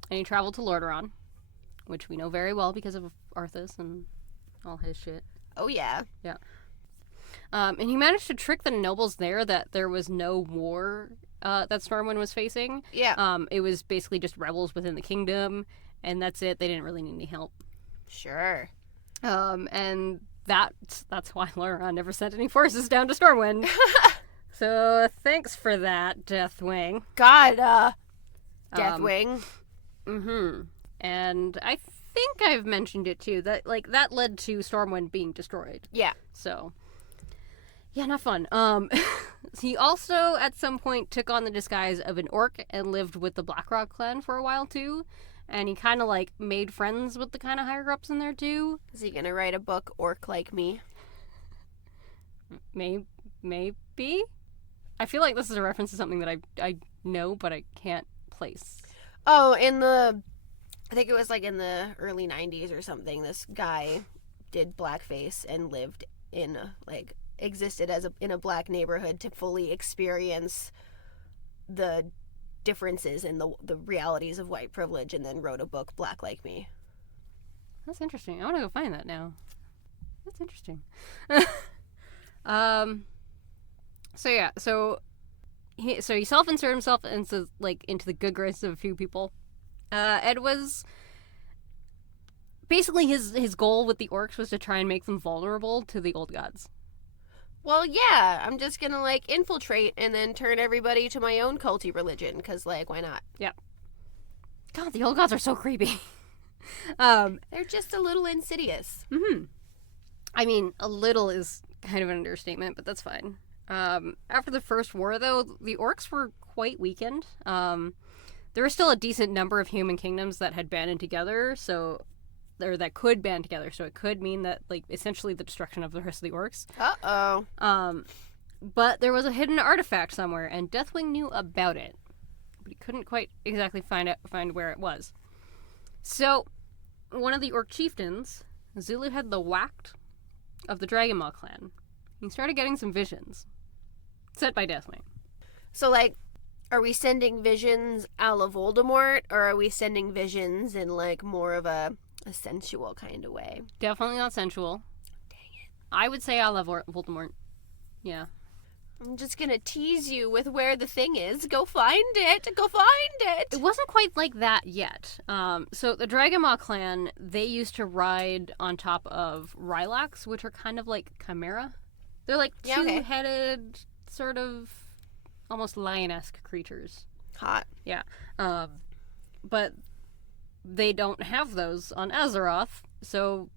and he traveled to Lordaeron, which we know very well because of Arthas and all his shit. Oh, yeah. Yeah. And he managed to trick the nobles there that there was no war that Stormwind was facing. Yeah. It was basically just rebels within the kingdom, and that's it. They didn't really need any help. Sure. And that's why Lordaeron never sent any forces down to Stormwind. So thanks for that, Deathwing. God, Deathwing. Mm-hmm. And I think I've mentioned it too, that that led to Stormwind being destroyed. Yeah. So yeah, not fun. He also at some point took on the disguise of an orc and lived with the Blackrock clan for a while too. And he kind of made friends with the kind of higher ups in there too. Is he gonna write a book, Orc Like Me? Maybe. I feel like this is a reference to something that I know, but I can't place. Oh, I think it was in the early 90s or something, this guy did blackface and lived existed in a black neighborhood to fully experience the differences in the realities of white privilege, and then wrote a book, Black Like Me. That's interesting. I want to go find that now. That's interesting. So he self-inserted himself into the good graces of a few people. Ed was basically his goal with the orcs was to try and make them vulnerable to the old gods. Well, yeah, I'm just gonna infiltrate and then turn everybody to my own culty religion, because why not? Yeah. God, the old gods are so creepy. They're just a little insidious. Mm-hmm. I mean, a little is kind of an understatement, but that's fine. After the First War, though, the orcs were quite weakened. there were still a decent number of human kingdoms that had banded together, or that could band together, so it could mean that, like, essentially the destruction of the rest of the orcs. Uh-oh. But there was a hidden artifact somewhere, and Deathwing knew about it. But he couldn't quite exactly find where it was. So, one of the orc chieftains, Zulu, had the whacked of the Dragonmaw clan. He started getting some visions. Set by Deathwing. So, like, are we sending visions a la Voldemort, or are we sending visions in, like, more of a sensual kind of way? Definitely not sensual. Dang it. I would say I love Voldemort. Yeah. I'm just gonna tease you with where the thing is. Go find it. Go find it. It wasn't quite like that yet. So the Dragonmaw clan, they used to ride on top of Rylax, which are kind of like chimera. They're like two-headed, sort of almost lion-esque creatures. Hot. Yeah. But they don't have those on Azeroth, so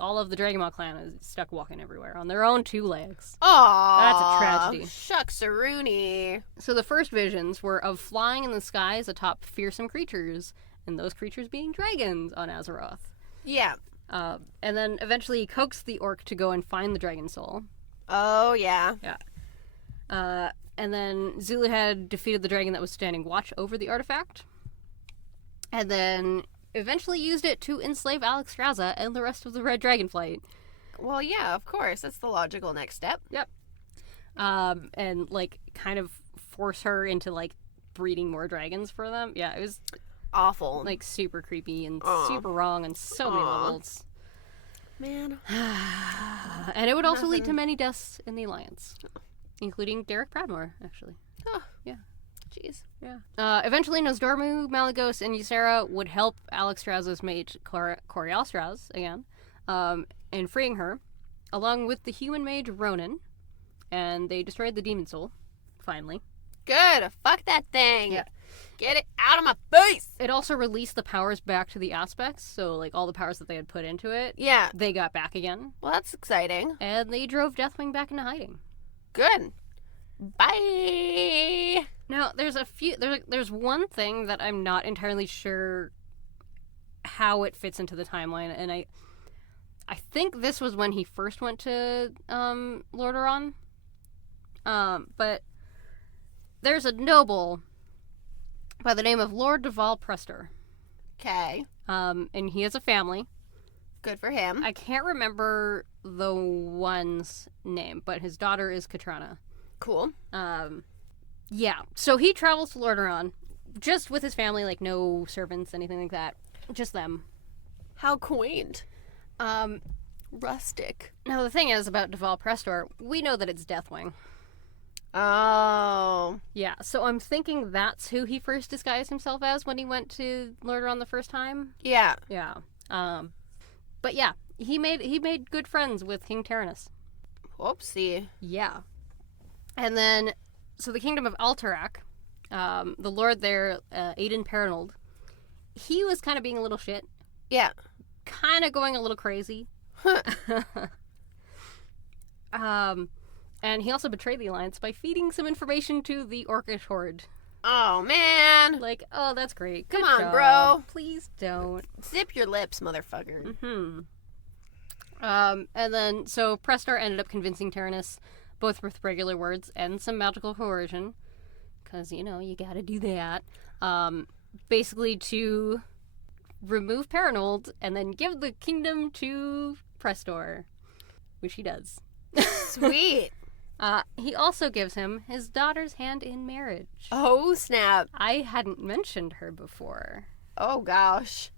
all of the Dragonmaw clan is stuck walking everywhere on their own two legs. Aww. That's a tragedy. Shucks-a-rooney. So the first visions were of flying in the skies atop fearsome creatures, and those creatures being dragons on Azeroth. Yeah. And then eventually he coaxed the orc to go and find the dragon soul. Oh, yeah. Yeah. And then Zulu had defeated the dragon that was standing watch over the artifact. And then eventually used it to enslave Alexstrasza and the rest of the Red Dragonflight. Well, yeah, of course. That's the logical next step. Yep. And, like, kind of force her into, like, breeding more dragons for them. Yeah, it was awful. Like, super creepy and super wrong on so many levels. Man. And it would also lead to many deaths in the Alliance, including Derek Pradmore, actually. Oh. Yeah. Jeez. Yeah. Eventually, Nosdormu, Malygos, and Ysera would help Alexstrasza's mate, Corialstraz, again, in freeing her, along with the human mage, Ronan, and they destroyed the demon soul, finally. Good. Fuck that thing. Yeah. Get it out of my face. It also released the powers back to the aspects, so, like, all the powers that they had put into it, yeah, they got back again. Well, that's exciting. And they drove Deathwing back into hiding. Good. Bye. Now, there's one thing that I'm not entirely sure how it fits into the timeline, and I think this was when he first went to Lordaeron. But there's a noble by the name of Lord de Val Prestor. Okay. And he has a family. Good for him. I can't remember the one's name, but his daughter is Katrana. Cool. Yeah. So he travels to Lordaeron just with his family, like no servants, anything like that. Just them. How quaint. Rustic. Now the thing is about de Val Prestor, we know that it's Deathwing. Oh. Yeah, so I'm thinking that's who he first disguised himself as when he went to Lordaeron the first time. Yeah. Yeah. But yeah, he made good friends with King Tyrannus. Whoopsie. Yeah. And then, so the kingdom of Alterac, the lord there, Aiden Perinold, he was kind of being a little shit. Yeah. Kind of going a little crazy. And he also betrayed the Alliance by feeding some information to the Orcish Horde. Oh, man. Like, oh, that's great. Good Come on, job. bro. Please don't. Zip your lips, motherfucker. Mm-hmm. And then, so Prestar ended up convincing Tyrannus, both with regular words and some magical coercion, because, you know, you gotta do that, basically to remove Perinold and then give the kingdom to Prestor, which he does. Sweet. He also gives him his daughter's hand in marriage. Oh, snap. I hadn't mentioned her before. Oh, gosh.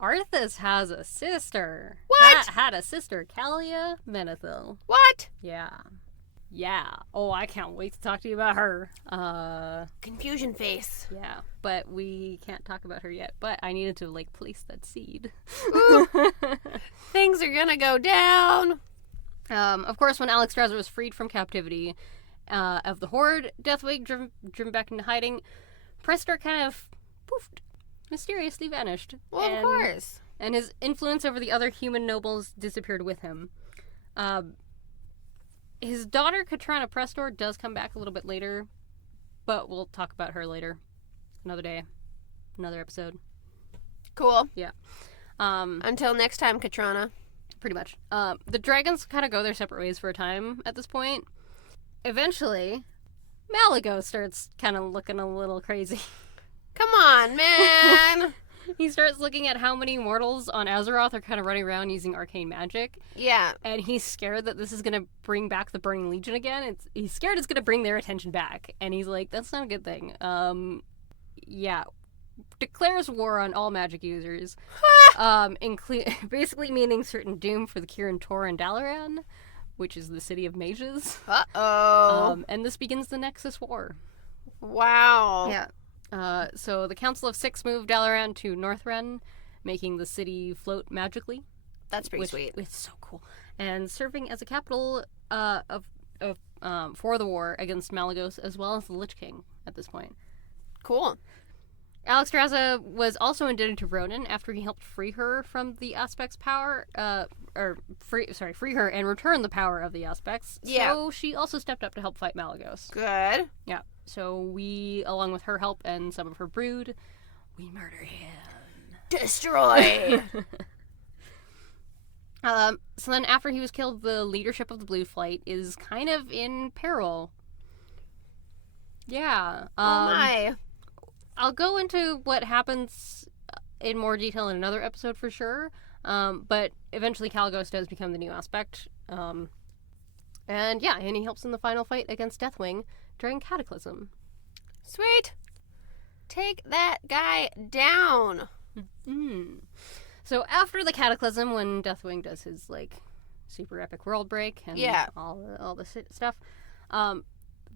Arthas has a sister. What? Had a sister, Calia Menethil. What? Yeah. Yeah. Oh, I can't wait to talk to you about her. Confusion face. Yeah. But we can't talk about her yet. But I needed to, like, place that seed. Things are gonna go down. Of course, when Alexstrasza was freed from captivity of the Horde, Deathwing driven back into hiding, Prestar kind of poofed, mysteriously vanished. Well, of course. And his influence over the other human nobles disappeared with him. His daughter, Katrana Prestor, does come back a little bit later, but we'll talk about her later. another day, another episode. Cool. Yeah. Until next time, Katrana. Pretty much. The dragons kind of go their separate ways for a time at this point. Eventually, Malagos starts kind of looking a little crazy. Come on, man. He starts looking at how many mortals on Azeroth are kind of running around using arcane magic. Yeah. And he's scared that this is going to bring back the Burning Legion again. He's scared it's going to bring their attention back. And he's like, that's not a good thing. Yeah. Declares war on all magic users. Basically meaning certain doom for the Kirin Tor and Dalaran, which is the city of mages. Uh-oh. And this begins the Nexus War. Wow. Yeah. So the Council of Six moved Dalaran to Northrend, making the city float magically. That's pretty sweet. It's so cool. And serving as a capital for the war against Malagos, as well as the Lich King at this point. Cool. Alexstrasza was also indebted to Ronan after he helped free her from the Aspect's power, free her and return the power of the Aspects. Yeah. So she also stepped up to help fight Malagos. Good. Yeah. So we, along with her help and some of her brood, we murder him. Destroy. So then after he was killed, the leadership of the Blue Flight is kind of in peril. Yeah. Oh my. I'll go into what happens in more detail in another episode for sure. But eventually Kalecgos does become the new Aspect. And he helps in the final fight against Deathwing during Cataclysm. Sweet. Take that guy down. Mm-hmm. So after the Cataclysm, when Deathwing does his super epic world break and all the stuff,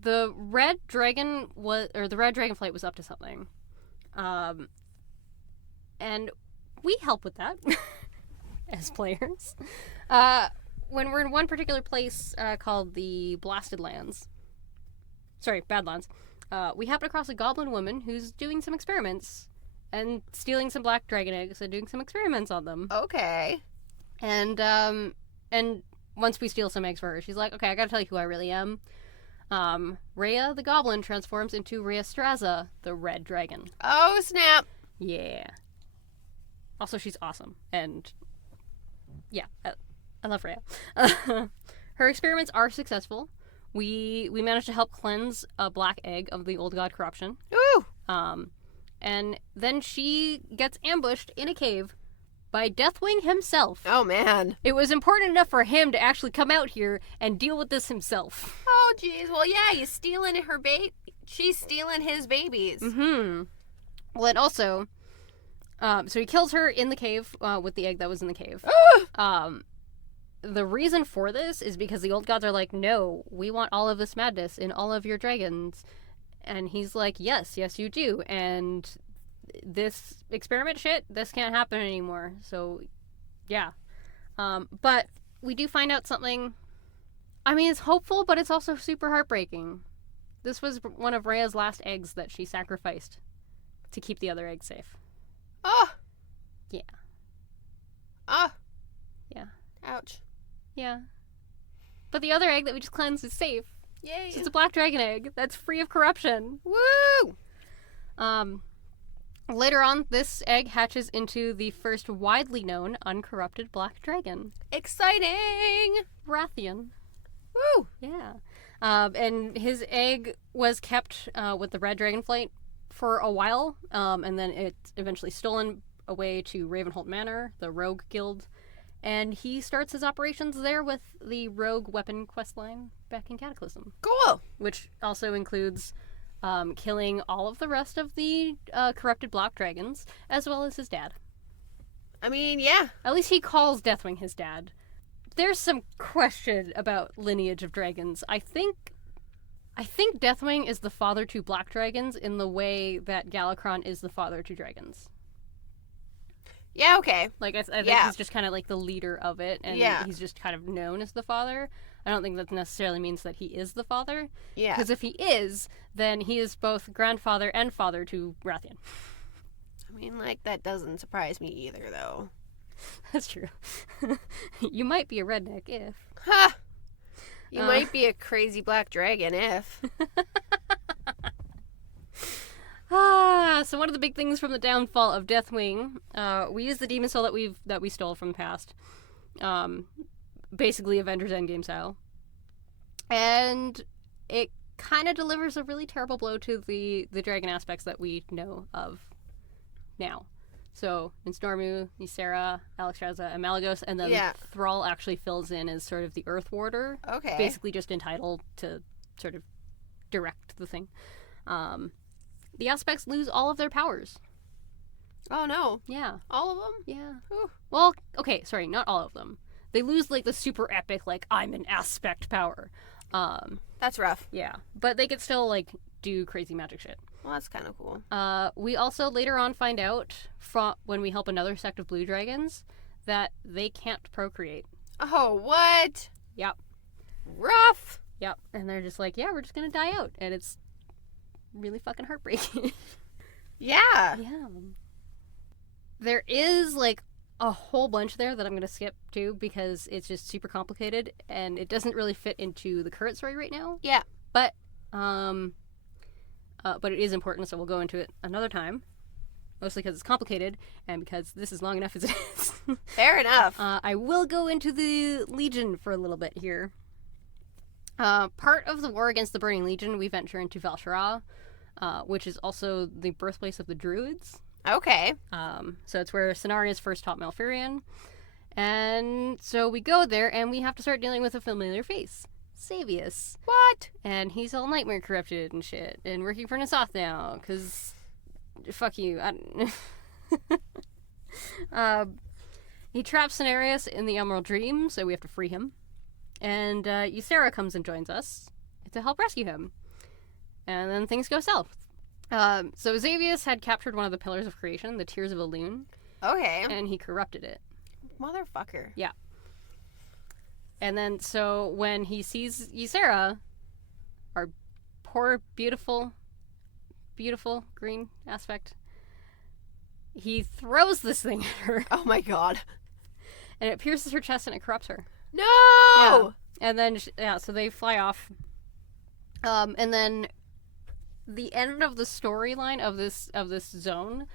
the Red Dragonflight was up to something, and we help with that as players. When we're in one particular place called the Badlands, we happen across a goblin woman who's doing some experiments and stealing some black dragon eggs and doing some experiments on them. Okay. And once we steal some eggs for her, she's like, okay, I gotta tell you who I really am. Rhea the goblin transforms into Rheastraza, the red dragon. Oh, snap. Yeah. Also, she's awesome. And yeah, I love Rhea. Her experiments are successful. We managed to help cleanse a black egg of the old god corruption. Ooh. And then she gets ambushed in a cave by Deathwing himself. Oh, man. It was important enough for him to actually come out here and deal with this himself. Oh, jeez. Well, yeah, he's stealing her she's stealing his babies. Mm-hmm. Well, and also, so he kills her in the cave with the egg that was in the cave. The reason for this is because the old gods are like, no, we want all of this madness in all of your dragons. And he's like, yes, you do. And this experiment shit, this can't happen anymore. So, yeah. But we do find out something. I mean, it's hopeful, but it's also super heartbreaking. This was one of Rhea's last eggs that she sacrificed to keep the other eggs safe. Oh. Yeah. Oh. Yeah. Ouch. Yeah. But the other egg that we just cleansed is safe. Yay. So it's a black dragon egg that's free of corruption. Woo! Later on, this egg hatches into the first widely known uncorrupted black dragon. Exciting! Wrathion. Woo! Yeah. And his egg was kept with the Red Dragonflight for a while, and then it's eventually stolen away to Ravenholt Manor, the Rogue Guild, and he starts his operations there with the Rogue Weapon questline back in Cataclysm. Cool! Which also includes killing all of the rest of the corrupted black dragons, as well as his dad. I mean, yeah. At least he calls Deathwing his dad. There's some question about lineage of dragons. I think Deathwing is the father to black dragons in the way that Galakrond is the father to dragons. Yeah, okay. I think he's just kind of like the leader of it, and he's just kind of known as the father. I don't think that necessarily means that he is the father. Yeah. Because if he is, then he is both grandfather and father to Wrathion. I mean, that doesn't surprise me either, though. That's true. You might be a redneck if. Ha! You might be a crazy black dragon if. So one of the big things from the downfall of Deathwing, we used the demon soul that we stole from the past, basically Avengers Endgame style, and it kind of delivers a really terrible blow to the dragon aspects that we know of now. So Nsnormu, Ysera, Alexstrasza, and Malygos, and then Thrall actually fills in as sort of the Earth Warder. Okay. Basically just entitled to sort of direct the thing. The aspects lose all of their powers. Oh no. Yeah. All of them? Yeah. Ooh. Well, okay, sorry, not all of them. They lose like the super epic, like, I'm an aspect power. That's rough. Yeah. But they could still like do crazy magic shit. Well, that's kind of cool. We also later on find out when we help another sect of blue dragons that they can't procreate. Oh, what? Yep. Rough. Yep. And they're just like, yeah, we're just gonna die out. And it's really fucking heartbreaking. Yeah. Yeah. There is like a whole bunch there that I'm gonna skip to because it's just super complicated and it doesn't really fit into the current story right now. Yeah. But it is important, so we'll go into it another time. Mostly because it's complicated, and because this is long enough as it is. Fair enough. I will go into the Legion for a little bit here. Part of the war against the Burning Legion, we venture into Val'sharah, which is also the birthplace of the Druids. Okay. So it's where Cenarius first taught Malfurion. And so we go there, and we have to start dealing with a familiar face. Savius. What? And he's all nightmare corrupted and shit, and working for Nasoth now, because fuck you. He traps Cenarius in the Emerald Dream, so we have to free him. And Ysera comes and joins us to help rescue him. And then things go south. So Xavius had captured one of the pillars of creation, the Tears of Elune. Okay. And he corrupted it. Motherfucker. Yeah. And then, so when he sees Ysera, our poor, beautiful, beautiful green aspect, he throws this thing at her. Oh my god. And it pierces her chest and it corrupts her. No! Yeah. And then, so they fly off. And then the end of the storyline of this zone,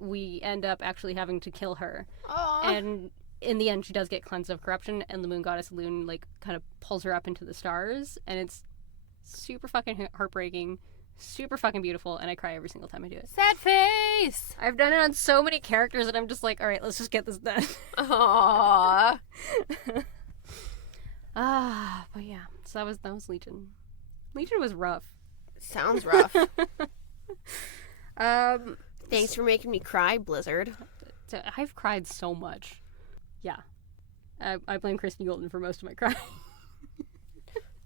we end up actually having to kill her. Aww. And in the end, she does get cleansed of corruption, and the moon goddess Elune, like, kind of pulls her up into the stars, and it's super fucking heartbreaking, super fucking beautiful, and I cry every single time I do it. Sad face! I've done it on so many characters, and I'm just like, alright, let's just get this done. Aww. But yeah, so that was Legion. Legion was rough. Sounds rough. Thanks for making me cry, Blizzard. I've cried so much. Yeah. I blame Christy Golden for most of my crying.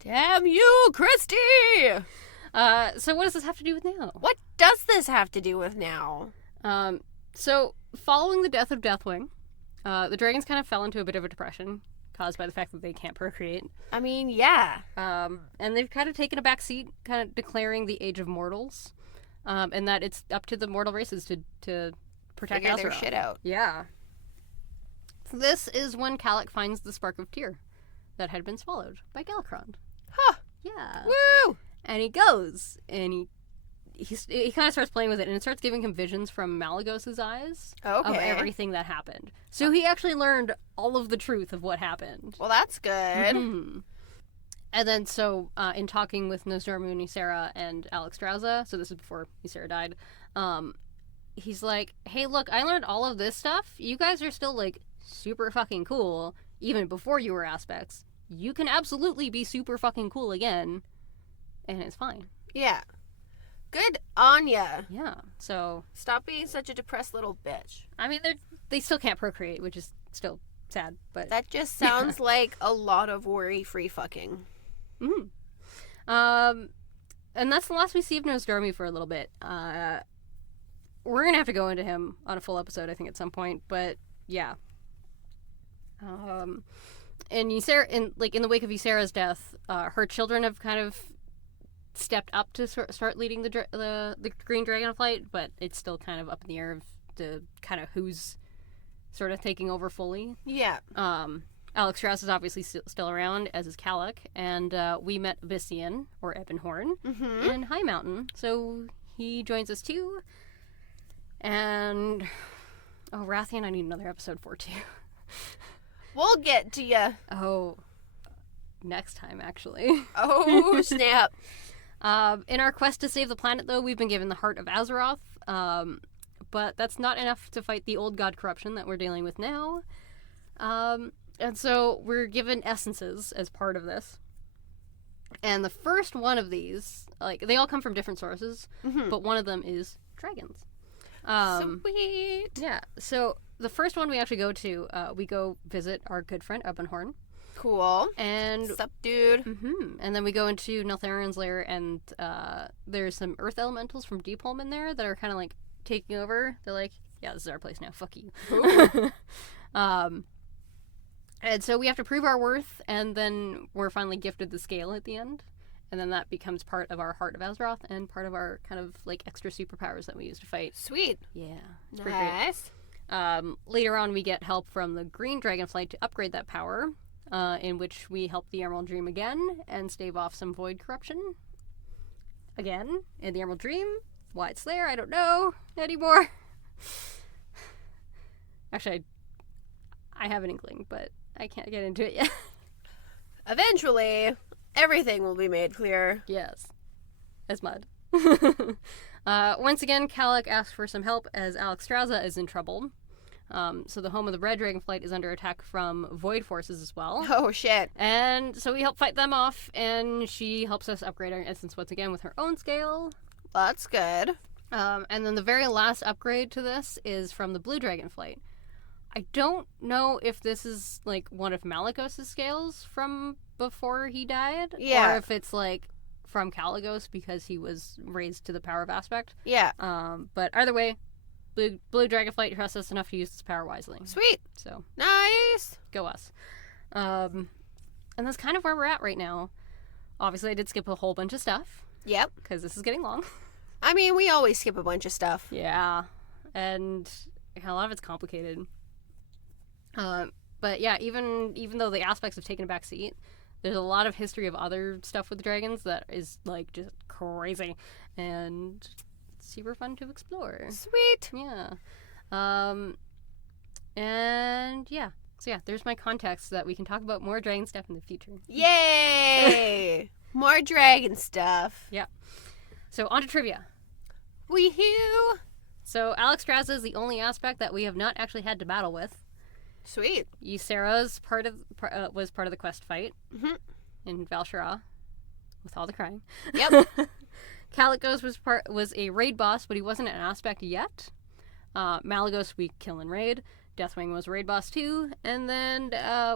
Damn you, Christy! So what does this have to do with now? What does this have to do with now? So following the death of Deathwing, the dragons kind of fell into a bit of a depression caused by the fact that they can't procreate. I mean, yeah. And they've kind of taken a back seat, kind of declaring the Age of Mortals, and that it's up to the mortal races to protect Figure their Azeroth. shit out. Yeah. This is when Calic finds the Spark of Tyr that had been swallowed by Galacrond. Huh. Yeah. Woo! And he goes, and he kind of starts playing with it, and it starts giving him visions from Malygos' eyes of everything that happened. So he actually learned all of the truth of what happened. Well, that's good. Mm-hmm. And then, so, in talking with Nosdormu, Ysera, and Alexstrasza, so this is before Ysera died, he's like, hey, look, I learned all of this stuff. You guys are still, like, super fucking cool, even before you were aspects. You can absolutely be super fucking cool again, and it's fine. Yeah. Good on ya. Yeah, so... Stop being such a depressed little bitch. I mean, they still can't procreate, which is still sad, but... That just sounds like a lot of worry-free fucking. Mm-hmm. And that's the last we see of Nosdormu for a little bit. We're gonna have to go into him on a full episode, I think, at some point, but yeah. And Ysera, in the wake of Ysera's death, her children have kind of stepped up to start leading the Green Dragonflight, but it's still kind of up in the air of the kind of who's sort of taking over fully. Yeah. Alexstrasza is obviously still around, as is Calic, and we met Abyssian, or Ebonhorn, in High Mountain, so he joins us too. And Rathian, I need another episode for too. We'll get to ya. Oh, next time actually. Oh, snap. In our quest to save the planet, though, we've been given the Heart of Azeroth, but that's not enough to fight the old god corruption that we're dealing with now. And so we're given essences as part of this. And the first one of these, like, they all come from different sources, but one of them is dragons. Sweet. Yeah, so the first one we actually go to, we go visit our good friend Ubbenhorn. Cool. And Sup, dude? And then we go into Neltharin's lair, and there's some earth elementals from Deepholm in there that are kind of like taking over. They're like, yeah, this is our place now. Fuck you. And so we have to prove our worth, and then we're finally gifted the scale at the end. And then that becomes part of our Heart of Azeroth and part of our kind of like extra superpowers that we use to fight. Sweet. Yeah. It's pretty great. Nice. Later on, we get help from the Green Dragonflight to upgrade that power. In which we help the Emerald Dream again and stave off some void corruption. Again, in the Emerald Dream. Why it's there, I don't know anymore. Actually, I have an inkling, but I can't get into it yet. Eventually, everything will be made clear. Yes. As mud. Once again, Kalik asks for some help as Alexstrasza is in trouble. So the home of the Red Dragonflight is under attack from Void forces as well. Oh, shit. And so we help fight them off, and she helps us upgrade our instance once again with her own scale. That's good. And then the very last upgrade to this is from the Blue Dragonflight. I don't know if this is, like, one of Malygos' scales from before he died. Yeah. Or if it's, like, from Kaligos because he was raised to the power of aspect. Yeah. But either way, Blue Dragonflight trusts us enough to use this power wisely. Sweet. So, Nice. go us. And that's kind of where we're at right now. Obviously, I did skip a whole bunch of stuff Yep. because this is getting long. I mean, we always skip a bunch of stuff. Yeah. And a lot of it's complicated. But yeah, even though the aspects have taken a back seat, there's a lot of history of other stuff with dragons that is, like, just crazy. And super fun to explore. Sweet. Yeah. And yeah. So yeah, there's my context so that we can talk about more dragon stuff in the future. Yay! More dragon stuff. Yeah. So on to trivia. Wee-hoo! So Alexstrasza is the only aspect that we have not actually had to battle with. Sweet. Ysera's was part of the quest fight in Val'sharah with all the crying. Yep. Kalikos was a raid boss, but he wasn't an aspect yet. Malygos we kill and raid. Deathwing was a raid boss too. And then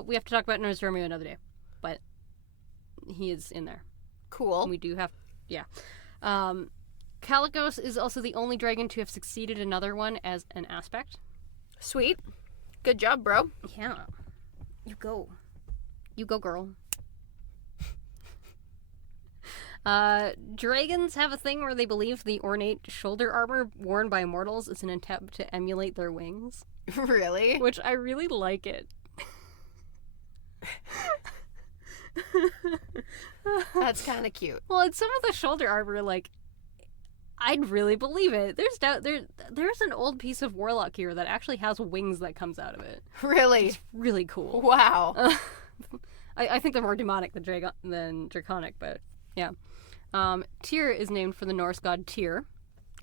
we have to talk about Nozdormu another day. But he is in there. Cool. We do have... Yeah. Kalikos is also the only dragon to have succeeded another one as an aspect. Sweet. Good job, bro. Yeah. You go. You go, girl. Dragons have a thing where they believe the ornate shoulder armor worn by mortals is an attempt to emulate their wings. Really? Which I really like it. That's kind of cute. Well, and some of the shoulder armor, like, I'd really believe it. There's an old piece of warlock gear that actually has wings that comes out of it. Really? It's really cool. Wow. I think they're more demonic than draconic, but yeah. Tyr is named for the Norse god Tyr.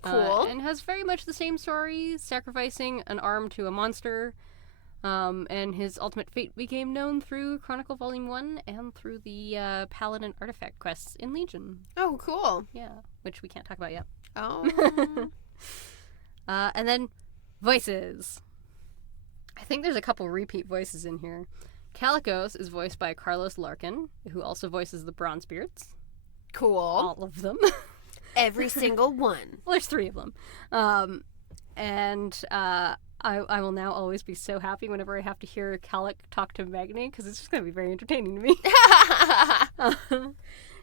Cool. And has very much the same story, sacrificing an arm to a monster. And his ultimate fate became known through Chronicle Volume 1 and through the Paladin artifact quests in Legion. Oh, cool. Yeah, which we can't talk about yet. Oh. And then voices. I think there's a couple repeat voices in here. Kalikos is voiced by Carlos Larkin, who also voices the Bronzebeards. Cool. All of them. Every single one. Well, there's 3 of them. I will now always be so happy whenever I have to hear Kalik talk to Magni, because it's just going to be very entertaining to me.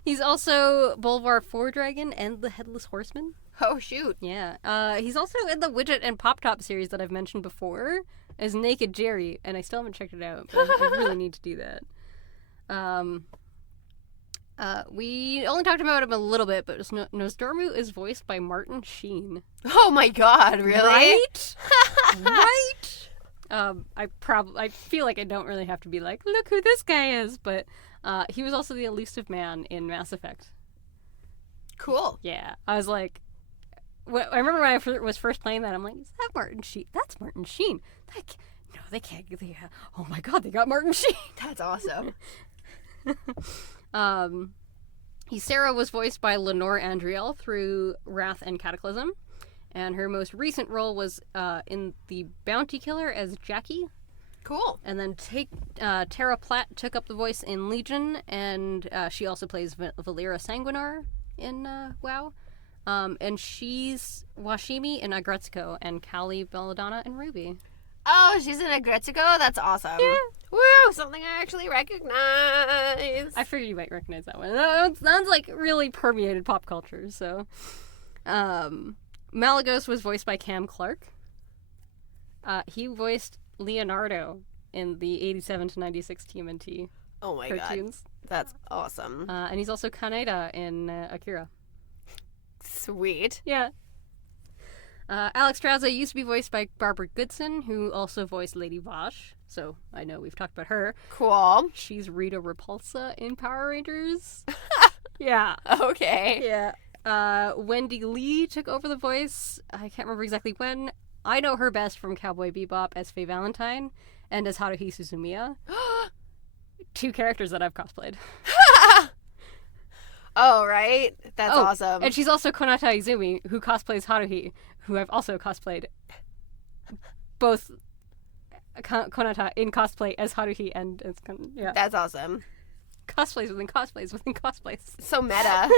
He's also Bolvar Foredragon and the Headless Horseman. Oh, shoot. Yeah. He's also in the Widget and Pop Top series that I've mentioned before as Naked Jerry, and I still haven't checked it out, but I really need to do that. We only talked about him a little bit, but Nosdormu is voiced by Martin Sheen. Oh my god, really? Right? Right? I feel like I don't really have to be like, look who this guy is, but he was also the elusive man in Mass Effect. Cool. Yeah, I was like, I remember when I was first playing that, I'm like, is that Martin Sheen? That's Martin Sheen. No, they can't. Oh my god, they got Martin Sheen. That's awesome. Sarah was voiced by Lenore Andriel through Wrath and Cataclysm, and her most recent role was in The Bounty Killer as Jackie. Cool. And then Tara Platt took up the voice in Legion, and she also plays Valera Sanguinar in WoW. And she's Washimi in Agretsuko and Callie Belladonna in Ruby. Oh, she's in Agretsuko? That's awesome. Yeah. Woo! Something I actually recognize. I figured you might recognize that one. That sounds like really permeated pop culture, so. Malagos was voiced by Cam Clark. He voiced Leonardo in the 87 to 96 TMNT Oh my cartoons. god. That's awesome. And he's also Kaneda in Akira. Sweet. Yeah. Alex Straza used to be voiced by Barbara Goodson, who also voiced Lady Vosh. So I know we've talked about her. Cool. She's Rita Repulsa in Power Rangers. Yeah. Okay. Yeah. Wendy Lee took over the voice. I can't remember exactly when. I know her best from Cowboy Bebop as Faye Valentine and as Haruhi Suzumiya. Two characters that I've cosplayed. Oh, right? That's awesome. And she's also Konata Izumi, who cosplays Haruhi, who I've also cosplayed. Both Konata in cosplay as Haruhi and as yeah. That's awesome. Cosplays within cosplays within cosplays. So meta.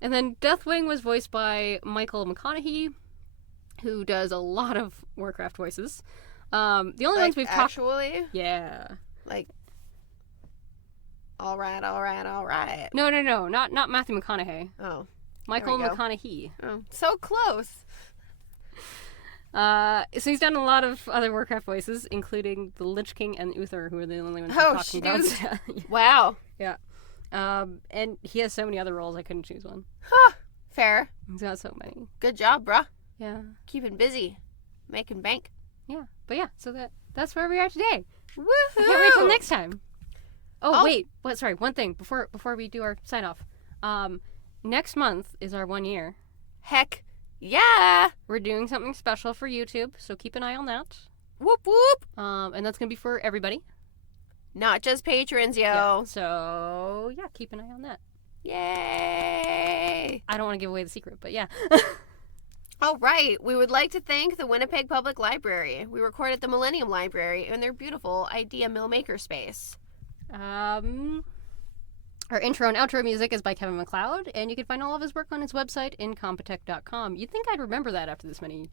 And then Deathwing was voiced by Michael McConaughey, who does a lot of Warcraft voices. The only ones we've talked... Actually? Yeah. Like... All right. No, not Matthew McConaughey. Oh. Michael There we go. McConaughey. Oh. So close. So he's done a lot of other Warcraft voices, including the Lich King and Uther, who are the only ones we're talking about. Wow. Yeah. And he has so many other roles, I couldn't choose one. Huh. Fair. He's got so many. Good job, bruh. Yeah. Keeping busy. Making bank. Yeah. But yeah, so that's where we are today. Woohoo! I can't wait till next time. Oh. Wait. Sorry, one thing before we do our sign off. Next month is our 1 year. Heck yeah! We're doing something special for YouTube, so keep an eye on that. Whoop whoop! And that's gonna be for everybody. Not just patrons, yo. Yeah. So yeah, keep an eye on that. Yay! I don't want to give away the secret, but yeah. All right. We would like to thank the Winnipeg Public Library. We record at the Millennium Library in their beautiful Idea Mill Makerspace. Our intro and outro music is by Kevin MacLeod, and you can find all of his work on his website, incompetech.com. You'd think I'd remember that after this many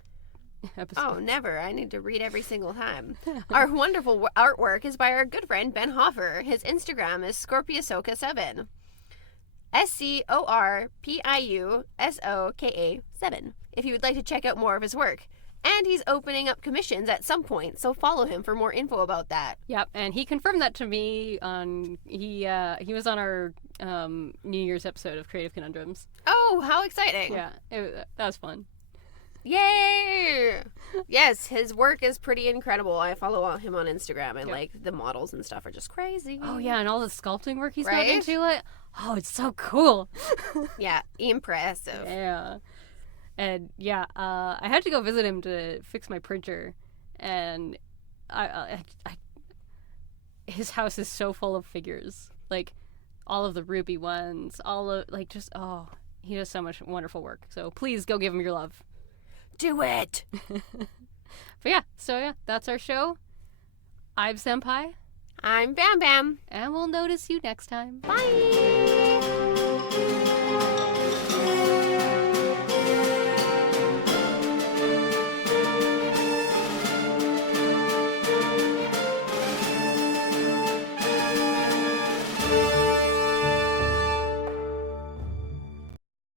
episodes. Oh, never. I need to read every single time. Our wonderful artwork is by our good friend Ben Hoffer. His Instagram is Scorpiosoka7. SCORPIUSOKA7. If you would like to check out more of his work. And he's opening up commissions at some point, so follow him for more info about that. Yep, and he confirmed that to me on he was on our New Year's episode of Creative Conundrums. Oh, how exciting. Yeah, that was fun. Yay! Yes, his work is pretty incredible. I follow him on Instagram, and like the models and stuff are just crazy. Oh yeah, and all the sculpting work he's got Right? into it. Oh, it's so cool. Yeah, impressive. Yeah. And yeah, I had to go visit him to fix my printer, and his house is so full of figures, like all of the Ruby ones, all of he does so much wonderful work. So please go give him your love. Do it. But yeah, that's our show. I'm Senppai, I'm Bam Bam. and we'll notice you next time. Bye.